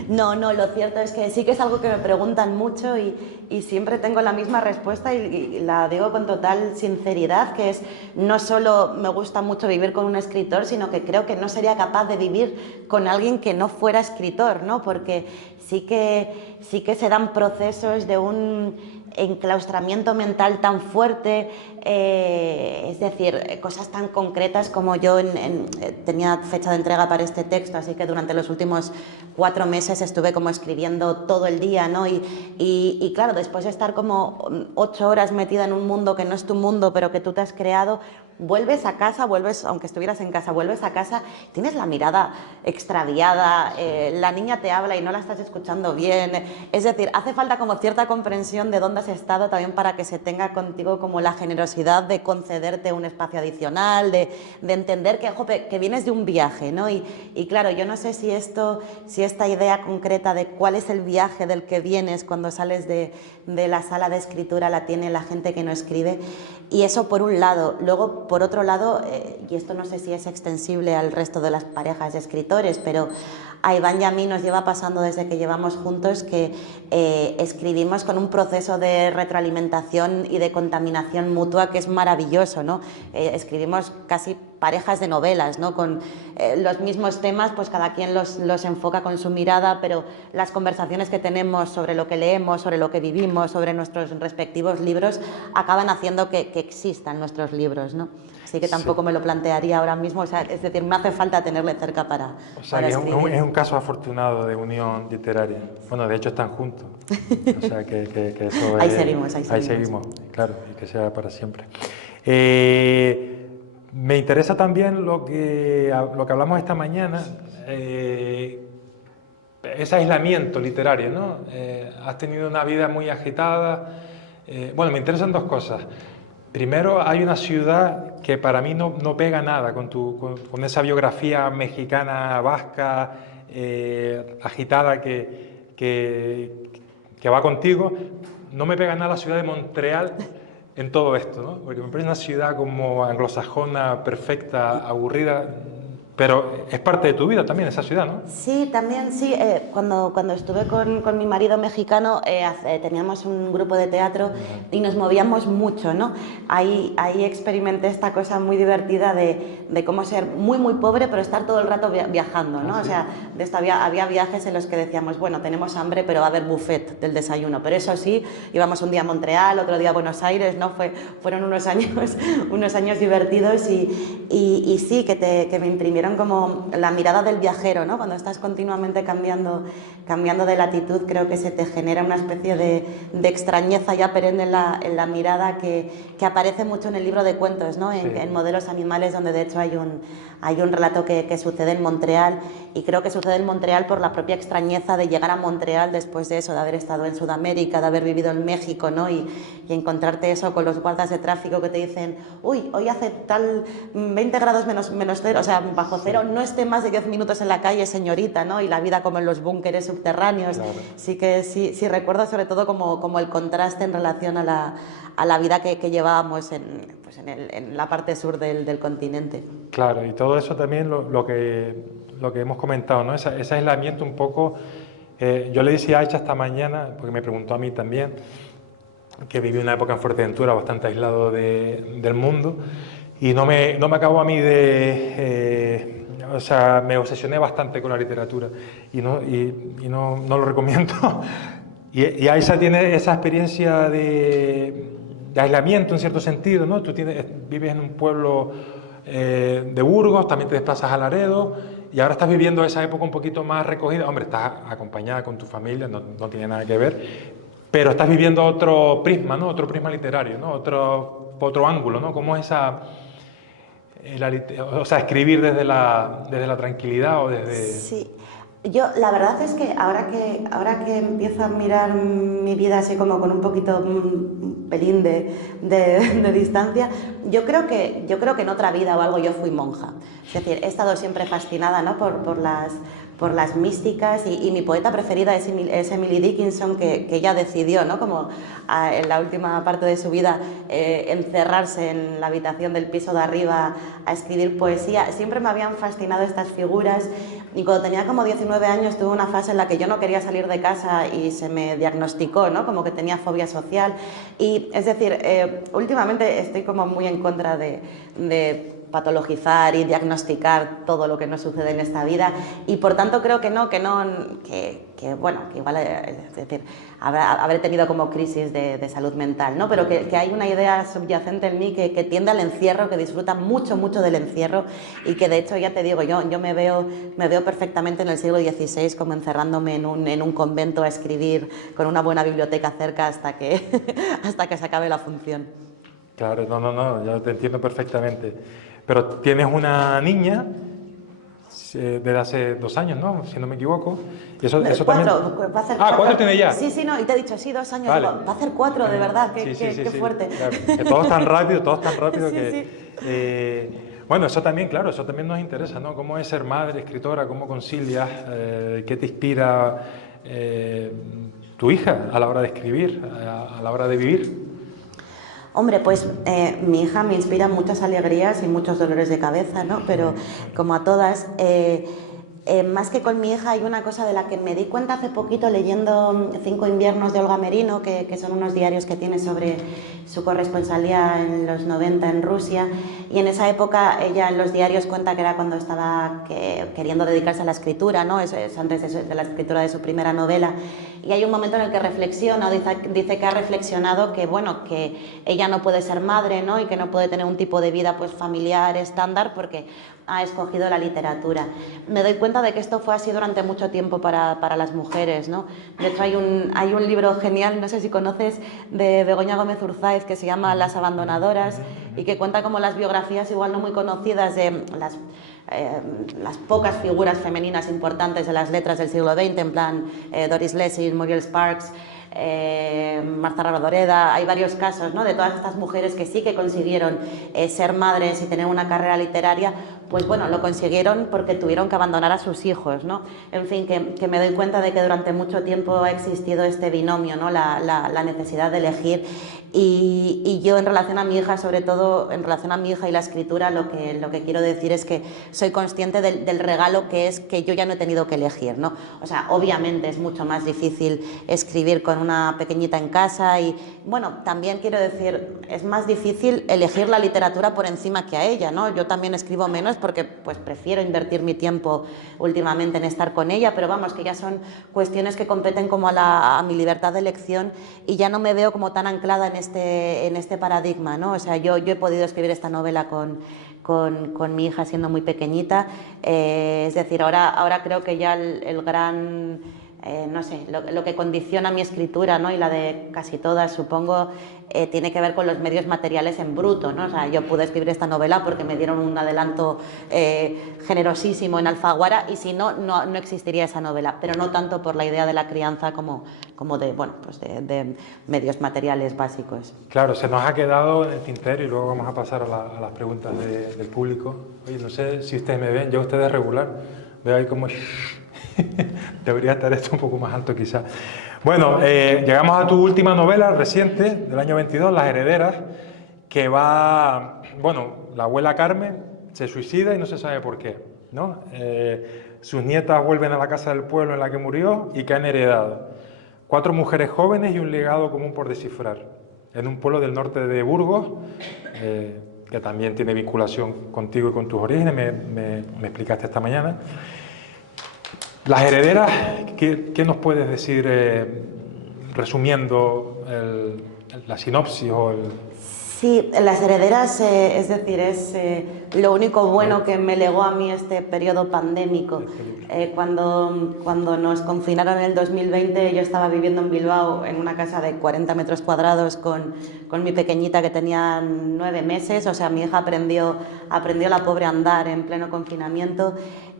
No, lo cierto es que sí que es algo que me preguntan mucho y siempre tengo la misma respuesta y la digo con total sinceridad, que es: no solo me gusta mucho vivir con un escritor, sino que creo que no sería capaz de vivir con alguien que no fuera escritor, ¿no? Porque sí que se dan procesos de un enclaustramiento mental tan fuerte, es decir, cosas tan concretas como yo tenía fecha de entrega para este texto, así que durante los últimos 4 meses estuve como escribiendo todo el día, ¿no? Y claro, después de estar como 8 horas metida en un mundo que no es tu mundo, pero que tú te has creado, vuelves a casa, aunque estuvieras en casa, vuelves a casa, tienes la mirada extraviada, la niña te habla y no la estás escuchando bien, es decir, hace falta como cierta comprensión de dónde has estado también para que se tenga contigo como la generosidad de concederte un espacio adicional, de entender que, jope, que vienes de un viaje, ¿no? Y claro, yo no sé si esta idea concreta de cuál es el viaje del que vienes cuando sales de la sala de escritura la tiene la gente que no escribe, y eso por un lado. Luego, por otro lado, y esto no sé si es extensible al resto de las parejas de escritores, pero a Iván y a mí nos lleva pasando desde que llevamos juntos que escribimos con un proceso de retroalimentación y de contaminación mutua que es maravilloso, ¿no? Escribimos casi parejas de novelas, ¿no? Con los mismos temas, pues cada quien los enfoca con su mirada, pero las conversaciones que tenemos sobre lo que leemos, sobre lo que vivimos, sobre nuestros respectivos libros, acaban haciendo que existan nuestros libros, ¿no? Así que tampoco me lo plantearía ahora mismo, o sea, es decir, me hace falta tenerle cerca para escribir. Es un caso afortunado de unión literaria. Bueno, de hecho están juntos. O sea, que eso ahí es, seguimos, ahí seguimos, claro, y que sea para siempre. Me interesa también lo que hablamos esta mañana, ese aislamiento literario, ¿no? Has tenido una vida muy agitada. Bueno, me interesan 2 cosas. Primero, hay una ciudad que para mí no pega nada con esa biografía mexicana, vasca, agitada que va contigo. No me pega nada la ciudad de Montreal en todo esto, ¿no? Porque me parece una ciudad como anglosajona, perfecta, aburrida, pero es parte de tu vida también esa ciudad, ¿no? Sí, también sí. Cuando estuve con mi marido mexicano, teníamos un grupo de teatro y nos movíamos mucho, ¿no? Ahí experimenté esta cosa muy divertida de cómo ser muy, muy pobre, pero estar todo el rato viajando, ¿no? ¿Sí? O sea, de esto había viajes en los que decíamos, bueno, tenemos hambre, pero va a haber buffet del desayuno. Pero eso sí, íbamos un día a Montreal, otro día a Buenos Aires, ¿no? Fueron unos años divertidos y sí, que me imprimieron como la mirada del viajero, ¿no? Cuando estás continuamente cambiando de latitud, creo que se te genera una especie de extrañeza ya perenne en la mirada que aparece mucho en el libro de cuentos, ¿no? En Modelos Animales, donde de hecho hay un relato que sucede en Montreal, y creo que sucede en Montreal por la propia extrañeza de llegar a Montreal después de eso, de haber estado en Sudamérica, de haber vivido en México, ¿no? Y encontrarte eso con los guardas de tráfico que te dicen, uy, hoy hace tal 20 grados menos cero, o sea, bajo cero, no esté más de 10 minutos en la calle, señorita, ¿no? Y la vida como en los búnkeres subterráneos. Claro. Sí recuerdo sobre todo como el contraste en relación a la vida que llevábamos en la parte sur del continente. Claro, y todo eso también lo que hemos comentado, ¿no? Ese aislamiento un poco. Yo le decía a Aicha esta mañana, porque me preguntó a mí también, que viví una época en Fuerteventura bastante aislado del mundo, y no me acabó a mí o sea, me obsesioné bastante con la literatura y no lo recomiendo. Y Aicha tiene esa experiencia de aislamiento en cierto sentido, ¿no? Tú vives en un pueblo de Burgos, también te desplazas a Laredo y ahora estás viviendo esa época un poquito más recogida. Hombre, estás acompañada con tu familia, no tiene nada que ver, pero estás viviendo otro prisma, ¿no? Otro prisma literario, ¿no? Otro ángulo, ¿no? ¿Cómo es o sea, escribir desde la tranquilidad o desde...? Sí. Yo, la verdad es que ahora que empiezo a mirar mi vida así como con un poquito, un pelín de distancia, yo creo que en otra vida o algo yo fui monja. Es decir, he estado siempre fascinada, ¿no? por las místicas y mi poeta preferida es Emily Dickinson, que ella decidió, ¿no? Como en la última parte de su vida encerrarse en la habitación del piso de arriba a escribir poesía. Siempre me habían fascinado estas figuras y cuando tenía como 19 años tuve una fase en la que yo no quería salir de casa y se me diagnosticó, ¿no? Como que tenía fobia social y es decir, últimamente estoy como muy en contra de patologizar y diagnosticar todo lo que nos sucede en esta vida, y por tanto creo que bueno, que igual, es decir, habré tenido como crisis de salud mental, ¿no? Pero que hay una idea subyacente en mí que tiende al encierro, que disfruta mucho del encierro, y que de hecho, ya te digo, yo me veo perfectamente en el siglo XVI, como encerrándome en un convento a escribir con una buena biblioteca cerca hasta que se acabe la función. Claro, no, ya te entiendo perfectamente. Pero tienes una niña desde hace 2 años, ¿no? Si no me equivoco. Y eso también... 4, va a hacer 4 tiene ya. Sí, no, y te he dicho, sí, 2 años, Vale. va a hacer 4, de verdad, qué fuerte. Claro. Que todo es tan rápido Sí, que... bueno, eso también, claro, eso también nos interesa, ¿no? ¿Cómo es ser madre, escritora? ¿Cómo concilias? ¿Qué te inspira tu hija a la hora de escribir, a la hora de vivir? Hombre, pues mi hija me inspira muchas alegrías y muchos dolores de cabeza, ¿no? Pero como a todas, más que con mi hija hay una cosa de la que me di cuenta hace poquito leyendo 5 inviernos de Olga Merino, que son unos diarios que tiene sobre su corresponsalía en los 90 en Rusia, y en esa época ella en los diarios cuenta que era cuando estaba queriendo dedicarse a la escritura, ¿no? Es antes de la escritura de su primera novela, y hay un momento en el que reflexiona, dice que ha reflexionado que, bueno, que ella no puede ser madre, ¿no? Y que no puede tener un tipo de vida pues familiar estándar porque ha escogido la literatura. Me doy cuenta de que esto fue así durante mucho tiempo para las mujeres, ¿no? De hecho hay un libro genial, no sé si conoces, de Begoña Gómez Urzáez, que se llama Las abandonadoras, y que cuenta como las biografías igual no muy conocidas de las pocas figuras femeninas importantes de las letras del siglo XX, en plan Doris Lessing, Muriel Sparks, Martha Rodoreda. Hay varios casos, ¿no?, de todas estas mujeres que sí que consiguieron ser madres y tener una carrera literaria. Pues bueno, lo consiguieron porque tuvieron que abandonar a sus hijos, ¿no? En fin, que me doy cuenta de que durante mucho tiempo ha existido este binomio, ¿no?, la necesidad de elegir, y yo en relación a mi hija, sobre todo en relación a mi hija y la escritura, lo que quiero decir es que soy consciente del regalo que es que yo ya no he tenido que elegir, ¿no? O sea, obviamente es mucho más difícil escribir con una pequeñita en casa, y bueno, también quiero decir, es más difícil elegir la literatura por encima que a ella, ¿no? Yo también escribo menos porque pues prefiero invertir mi tiempo últimamente en estar con ella, pero vamos, que ya son cuestiones que competen como a mi libertad de elección, y ya no me veo como tan anclada en este paradigma, ¿no? O sea, yo he podido escribir esta novela con mi hija siendo muy pequeñita, es decir, ahora creo que ya el gran... no sé, lo que condiciona mi escritura, ¿no?, y la de casi todas, supongo, tiene que ver con los medios materiales en bruto, ¿no? O sea, yo pude escribir esta novela porque me dieron un adelanto generosísimo en Alfaguara, y si no, no existiría esa novela, pero no tanto por la idea de la crianza como de, bueno, pues de medios materiales básicos. Claro, se nos ha quedado en el tintero, y luego vamos a pasar a las preguntas del público. Oye, no sé si ustedes me ven, yo a ustedes regular, veo ahí como... Debería estar esto un poco más alto quizás. Bueno, llegamos a tu última novela reciente, del año 22, Las herederas, que va... Bueno, la abuela Carmen se suicida y no se sabe por qué, ¿no? Sus nietas vuelven a la casa del pueblo en la que murió y que han heredado 4 mujeres jóvenes y un legado común por descifrar, en un pueblo del norte de Burgos, que también tiene vinculación contigo y con tus orígenes, me explicaste esta mañana. Las herederas, ¿qué nos puedes decir resumiendo la sinopsis o el...? Sí, Las herederas, es decir, es lo único bueno que me legó a mí este periodo pandémico. Cuando nos confinaron en el 2020, yo estaba viviendo en Bilbao en una casa de 40 metros cuadrados con mi pequeñita que tenía 9 meses. O sea, mi hija aprendió la pobre a andar en pleno confinamiento.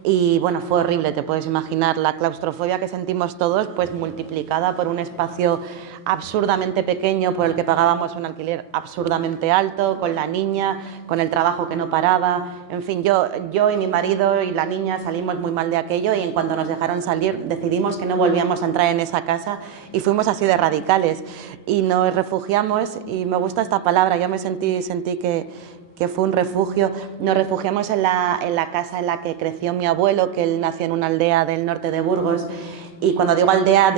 Y bueno, fue horrible, te puedes imaginar, la claustrofobia que sentimos todos, pues multiplicada por un espacio absurdamente pequeño, por el que pagábamos un alquiler absurdamente alto, con la niña, con el trabajo que no paraba. En fin, yo y mi marido y la niña salimos muy mal de aquello, y en cuanto nos dejaron salir decidimos que no volvíamos a entrar en esa casa, y fuimos así de radicales y nos refugiamos, y me gusta esta palabra, yo me sentí que fue un refugio. Nos refugiamos en la casa en la que creció mi abuelo, que él nació en una aldea del norte de Burgos, Y cuando digo aldea,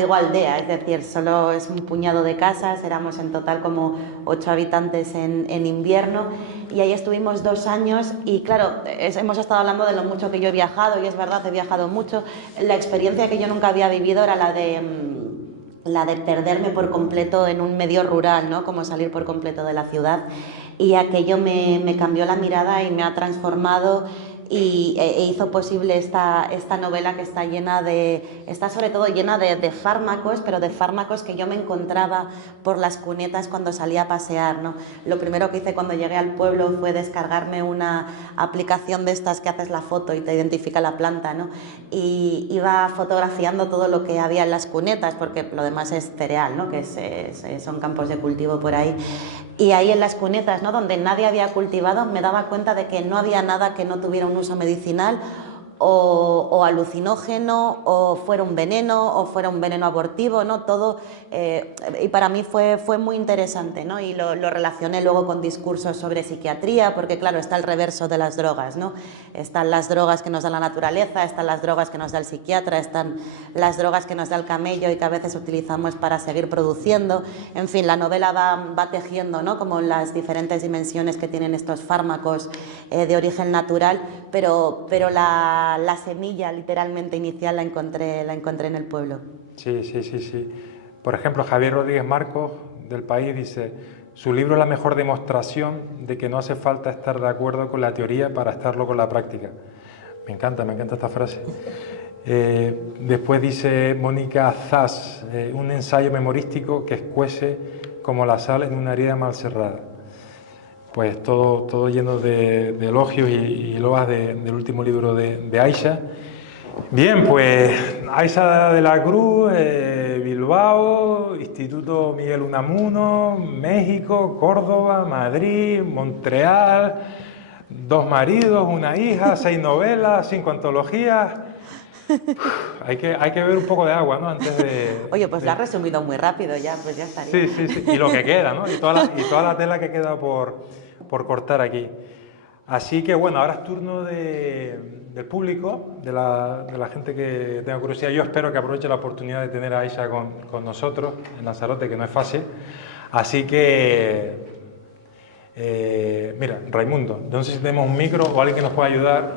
es decir, solo es un puñado de casas, éramos en total como 8 habitantes en invierno, y ahí estuvimos 2 años y claro, hemos estado hablando de lo mucho que yo he viajado, y es verdad, he viajado mucho. La experiencia que yo nunca había vivido era la de perderme por completo en un medio rural, ¿no? Como salir por completo de la ciudad, y aquello me cambió la mirada y me ha transformado e hizo posible esta novela que está sobre todo llena de fármacos, pero de fármacos que yo me encontraba por las cunetas cuando salía a pasear, ¿no? Lo primero que hice cuando llegué al pueblo fue descargarme una aplicación de estas que haces la foto y te identifica la planta, ¿no? Y iba fotografiando todo lo que había en las cunetas, porque lo demás es cereal, ¿no? Que son campos de cultivo por ahí. Y ahí en las cunetas, ¿no? Donde nadie había cultivado, me daba cuenta de que no había nada que no tuviera un uso medicinal o alucinógeno, o fuera un veneno abortivo, ¿no? Todo, y para mí fue muy interesante, ¿no? Y lo relacioné luego con discursos sobre psiquiatría, porque claro, está el reverso de las drogas, ¿no? Están las drogas que nos da la naturaleza, están las drogas que nos da el psiquiatra, están las drogas que nos da el camello y que a veces utilizamos para seguir produciendo. En fin, la novela va tejiendo, ¿no? Como las diferentes dimensiones que tienen estos fármacos de origen natural, pero la semilla literalmente inicial la encontré en el pueblo. Sí. Por ejemplo, Javier Rodríguez Marcos, del País, dice: su libro es la mejor demostración de que no hace falta estar de acuerdo con la teoría para estarlo con la práctica. Me encanta esta frase. Después dice Mónica Zas, un ensayo memorístico que escuece como la sal en una herida mal cerrada. Pues todo lleno de elogios y loas del último libro de Aisha. Bien, pues Aisha de la Cruz, Bilbao, Instituto Miguel Unamuno, México, Córdoba, Madrid, Montreal, 2 maridos, 1 hija, 6 novelas, 5 antologías. Hay que beber un poco de agua, ¿no? Antes de... Oye, pues lo has resumido muy rápido ya, pues ya estaría. Sí. Y lo que queda, ¿no? Y toda la tela que queda por cortar aquí. Así que bueno, ahora es turno del público, de la gente que tenga curiosidad. Yo espero que aproveche la oportunidad de tener a Aisha con nosotros en Lanzarote, que no es fácil. Así que, mira, Raimundo, no sé si tenemos un micro o alguien que nos pueda ayudar.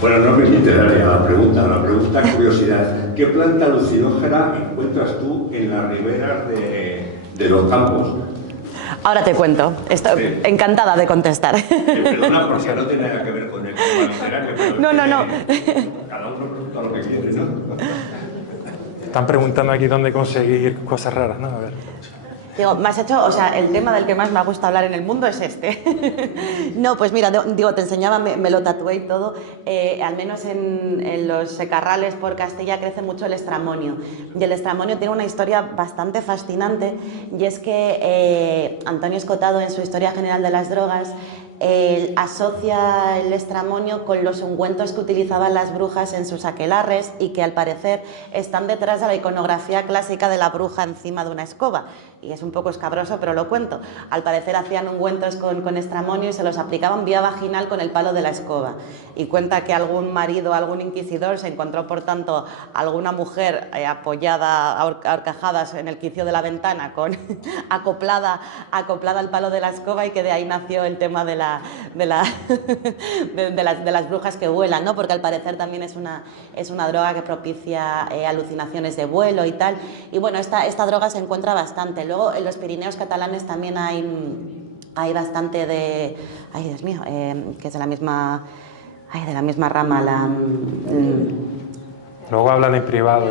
Bueno, no me quite la pregunta curiosidad. ¿Qué planta alucinógena encuentras tú en las riberas de los campos? Ahora te cuento, estoy encantada de contestar. Perdona, porque no tiene nada que ver con el tema literario. Pero No. Cada uno pregunta lo que quiere, ¿no? Están preguntando aquí dónde conseguir cosas raras, ¿no? A ver. Digo, me has hecho, o sea, el tema del que más me gusta hablar en el mundo es este. No, pues mira, digo, te enseñaba, me lo tatué y todo. Al menos en los secarrales por Castilla crece mucho el estramonio. Y el estramonio tiene una historia bastante fascinante, y es que Antonio Escotado, en su Historia General de las Drogas, asocia el estramonio con los ungüentos que utilizaban las brujas en sus aquelarres, y que al parecer están detrás de la iconografía clásica de la bruja encima de una escoba. Y es un poco escabroso, pero lo cuento. Al parecer hacían ungüentos con estramonio y se los aplicaban vía vaginal con el palo de la escoba. Y cuenta que algún marido, algún inquisidor, se encontró, por tanto, alguna mujer apoyada a horcajadas en el quicio de la ventana, acoplada al palo de la escoba, y que de ahí nació el tema de las brujas que vuelan, ¿no? Porque al parecer también es una droga que propicia alucinaciones de vuelo y tal. Y bueno, esta droga se encuentra bastante. Luego en los Pirineos catalanes también hay bastante de... Ay, Dios mío, que es de la misma rama. Luego hablan en privado.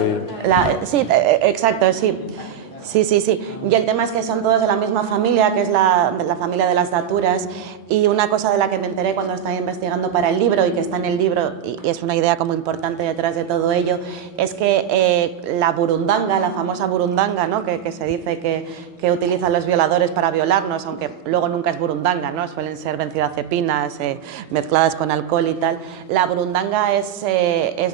Sí, exacto, sí. Sí. Y el tema es que son todos de la misma familia, que es la familia de las daturas. Y una cosa de la que me enteré cuando estaba investigando para el libro, y que está en el libro, y es una idea como importante detrás de todo ello, es que la burundanga, la famosa burundanga, ¿no? que se dice que utilizan los violadores para violarnos, aunque luego nunca es burundanga, ¿no? Suelen ser benzodiazepinas mezcladas con alcohol y tal. La burundanga es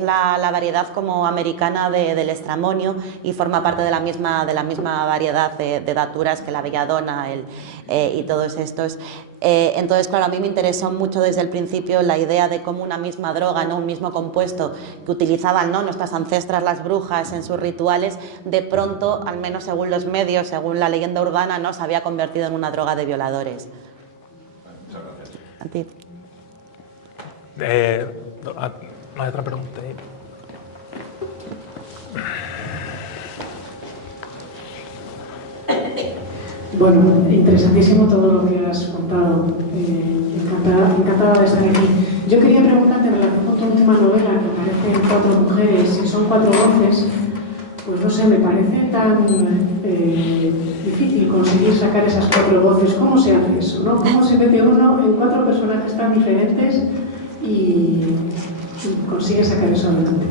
la variedad como americana del estramonio, y forma parte de la misma variedad de daturas que la belladona y todos estos. Entonces, claro, a mí me interesó mucho desde el principio la idea de cómo una misma droga, ¿no? Un mismo compuesto que utilizaban, ¿no? Nuestras ancestras, las brujas, en sus rituales, de pronto, al menos según los medios, según la leyenda urbana, ¿no? Se había convertido en una droga de violadores. Muchas gracias. A ti. Hay otra pregunta ahí. Bueno, interesantísimo todo lo que has contado. Encantada de estar aquí. Yo quería preguntarte en relación con tu última novela, que aparecen 4 mujeres y son 4 voces. Pues no sé, me parece tan difícil conseguir sacar esas 4 voces. ¿Cómo se hace eso, no? ¿Cómo se mete uno en 4 personajes tan diferentes y consigue sacar eso adelante?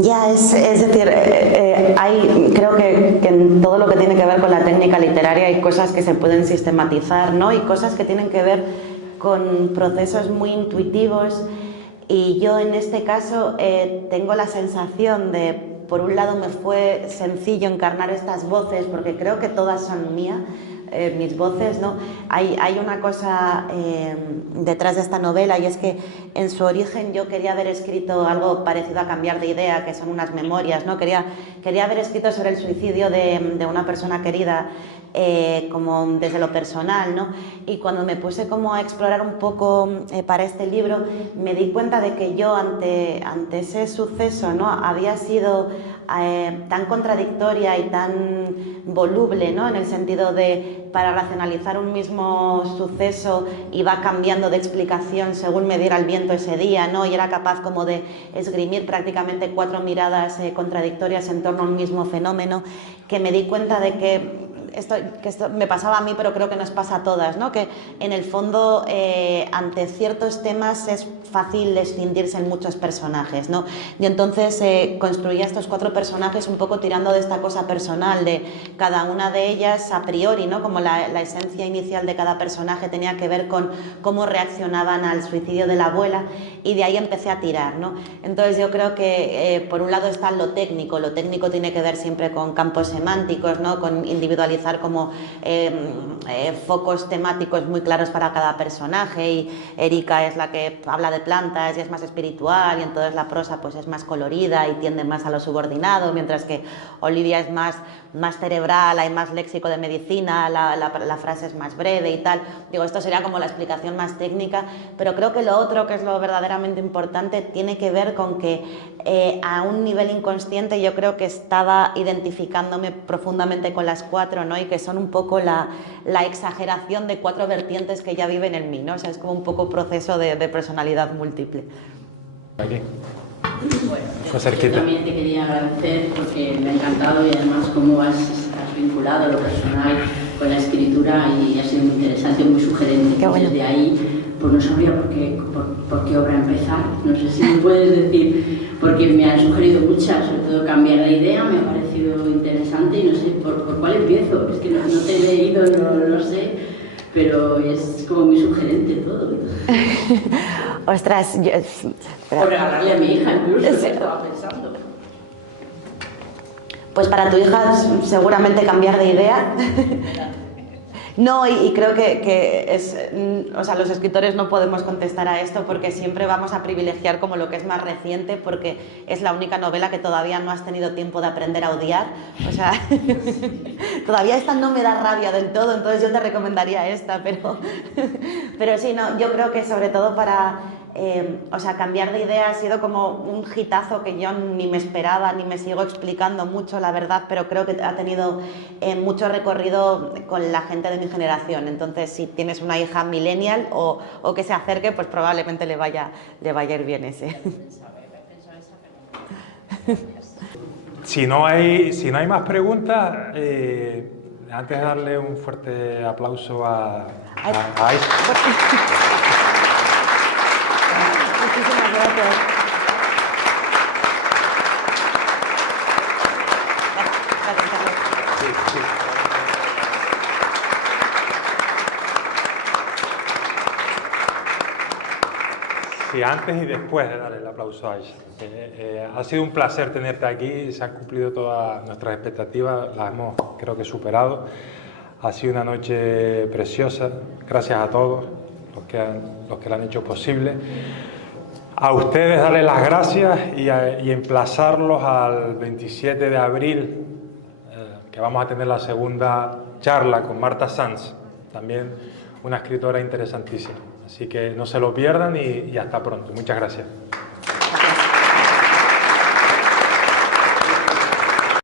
Ya, es decir, creo que en todo lo que tiene que ver con la técnica literaria hay cosas que se pueden sistematizar, ¿no? Y cosas que tienen que ver con procesos muy intuitivos, y yo en este caso tengo la sensación de, por un lado, me fue sencillo encarnar estas voces porque creo que todas son mías. Mis voces, ¿no? Hay una cosa detrás de esta novela, y es que en su origen yo quería haber escrito algo parecido a Cambiar de idea, que son unas memorias, ¿no? Quería haber escrito sobre el suicidio de una persona querida, como desde lo personal, ¿no? Y cuando me puse como a explorar un poco para este libro, me di cuenta de que yo ante ese suceso, ¿no? Había sido tan contradictoria y tan voluble, ¿no? En el sentido de, para racionalizar un mismo suceso, iba cambiando de explicación según me diera el viento ese día, ¿no? Y era capaz como de esgrimir prácticamente 4 miradas contradictorias en torno a un mismo fenómeno, que me di cuenta de que esto me pasaba a mí, pero creo que nos pasa a todas, ¿no? Que en el fondo ante ciertos temas es fácil escindirse en muchos personajes, ¿no? Y entonces construía estos 4 personajes un poco tirando de esta cosa personal, de cada una de ellas a priori, ¿no? Como la esencia inicial de cada personaje tenía que ver con cómo reaccionaban al suicidio de la abuela, y de ahí empecé a tirar, ¿no? Entonces yo creo que por un lado está lo técnico tiene que ver siempre con campos semánticos, ¿no? Con individualizar como focos temáticos muy claros para cada personaje, y Erika es la que habla de plantas y es más espiritual, y entonces la prosa pues es más colorida y tiende más a lo subordinado, mientras que Olivia es más cerebral, hay más léxico de medicina, la frase es más breve y tal. Digo, esto sería como la explicación más técnica, pero creo que lo otro, que es lo verdaderamente importante, tiene que ver con que a un nivel inconsciente yo creo que estaba identificándome profundamente con las 4, ¿no? Y que son un poco la exageración de 4 vertientes que ya viven en mí, ¿no? O sea, es como un poco proceso de personalidad múltiple. Aquí. Bueno, Pues yo cerquita. también te quería agradecer porque me ha encantado, y además cómo has vinculado lo personal con la escritura, y ha sido muy interesante, muy sugerente. Qué bueno. Desde ahí, pues no sabría por qué obra empezar. No sé si me puedes decir, porque me han sugerido muchas, sobre todo Cambiar de idea, me ha parecido interesante, y no sé por cuál empiezo. Es que no te he leído, no sé, pero es como muy sugerente todo. Ostras, Por regalarle a mi hija incluso, estaba pensando. Pues para tu hija seguramente Cambiar de idea. No, y creo que es, o sea, los escritores no podemos contestar a esto, porque siempre vamos a privilegiar como lo que es más reciente, porque es la única novela que todavía no has tenido tiempo de aprender a odiar. O sea, todavía esta no me da rabia del todo, entonces yo te recomendaría esta, pero sí, no, yo creo que sobre todo para... o sea, Cambiar de idea ha sido como un hitazo que yo ni me esperaba, ni me sigo explicando mucho, la verdad, pero creo que ha tenido mucho recorrido con la gente de mi generación. Entonces, si tienes una hija millennial o que se acerque, pues probablemente le vaya a ir bien ese. Si no hay más preguntas, antes de darle un fuerte aplauso a Aisha. Muchísimas gracias. Sí, sí. Sí, antes y después de dar el aplauso a ella. Ha sido un placer tenerte aquí, se han cumplido todas nuestras expectativas, las hemos, creo que, superado. Ha sido una noche preciosa, gracias a todos los que la han hecho posible. A ustedes darles las gracias y emplazarlos al 27 de abril, que vamos a tener la segunda charla con Marta Sanz, también una escritora interesantísima. Así que no se lo pierdan y hasta pronto. Muchas gracias.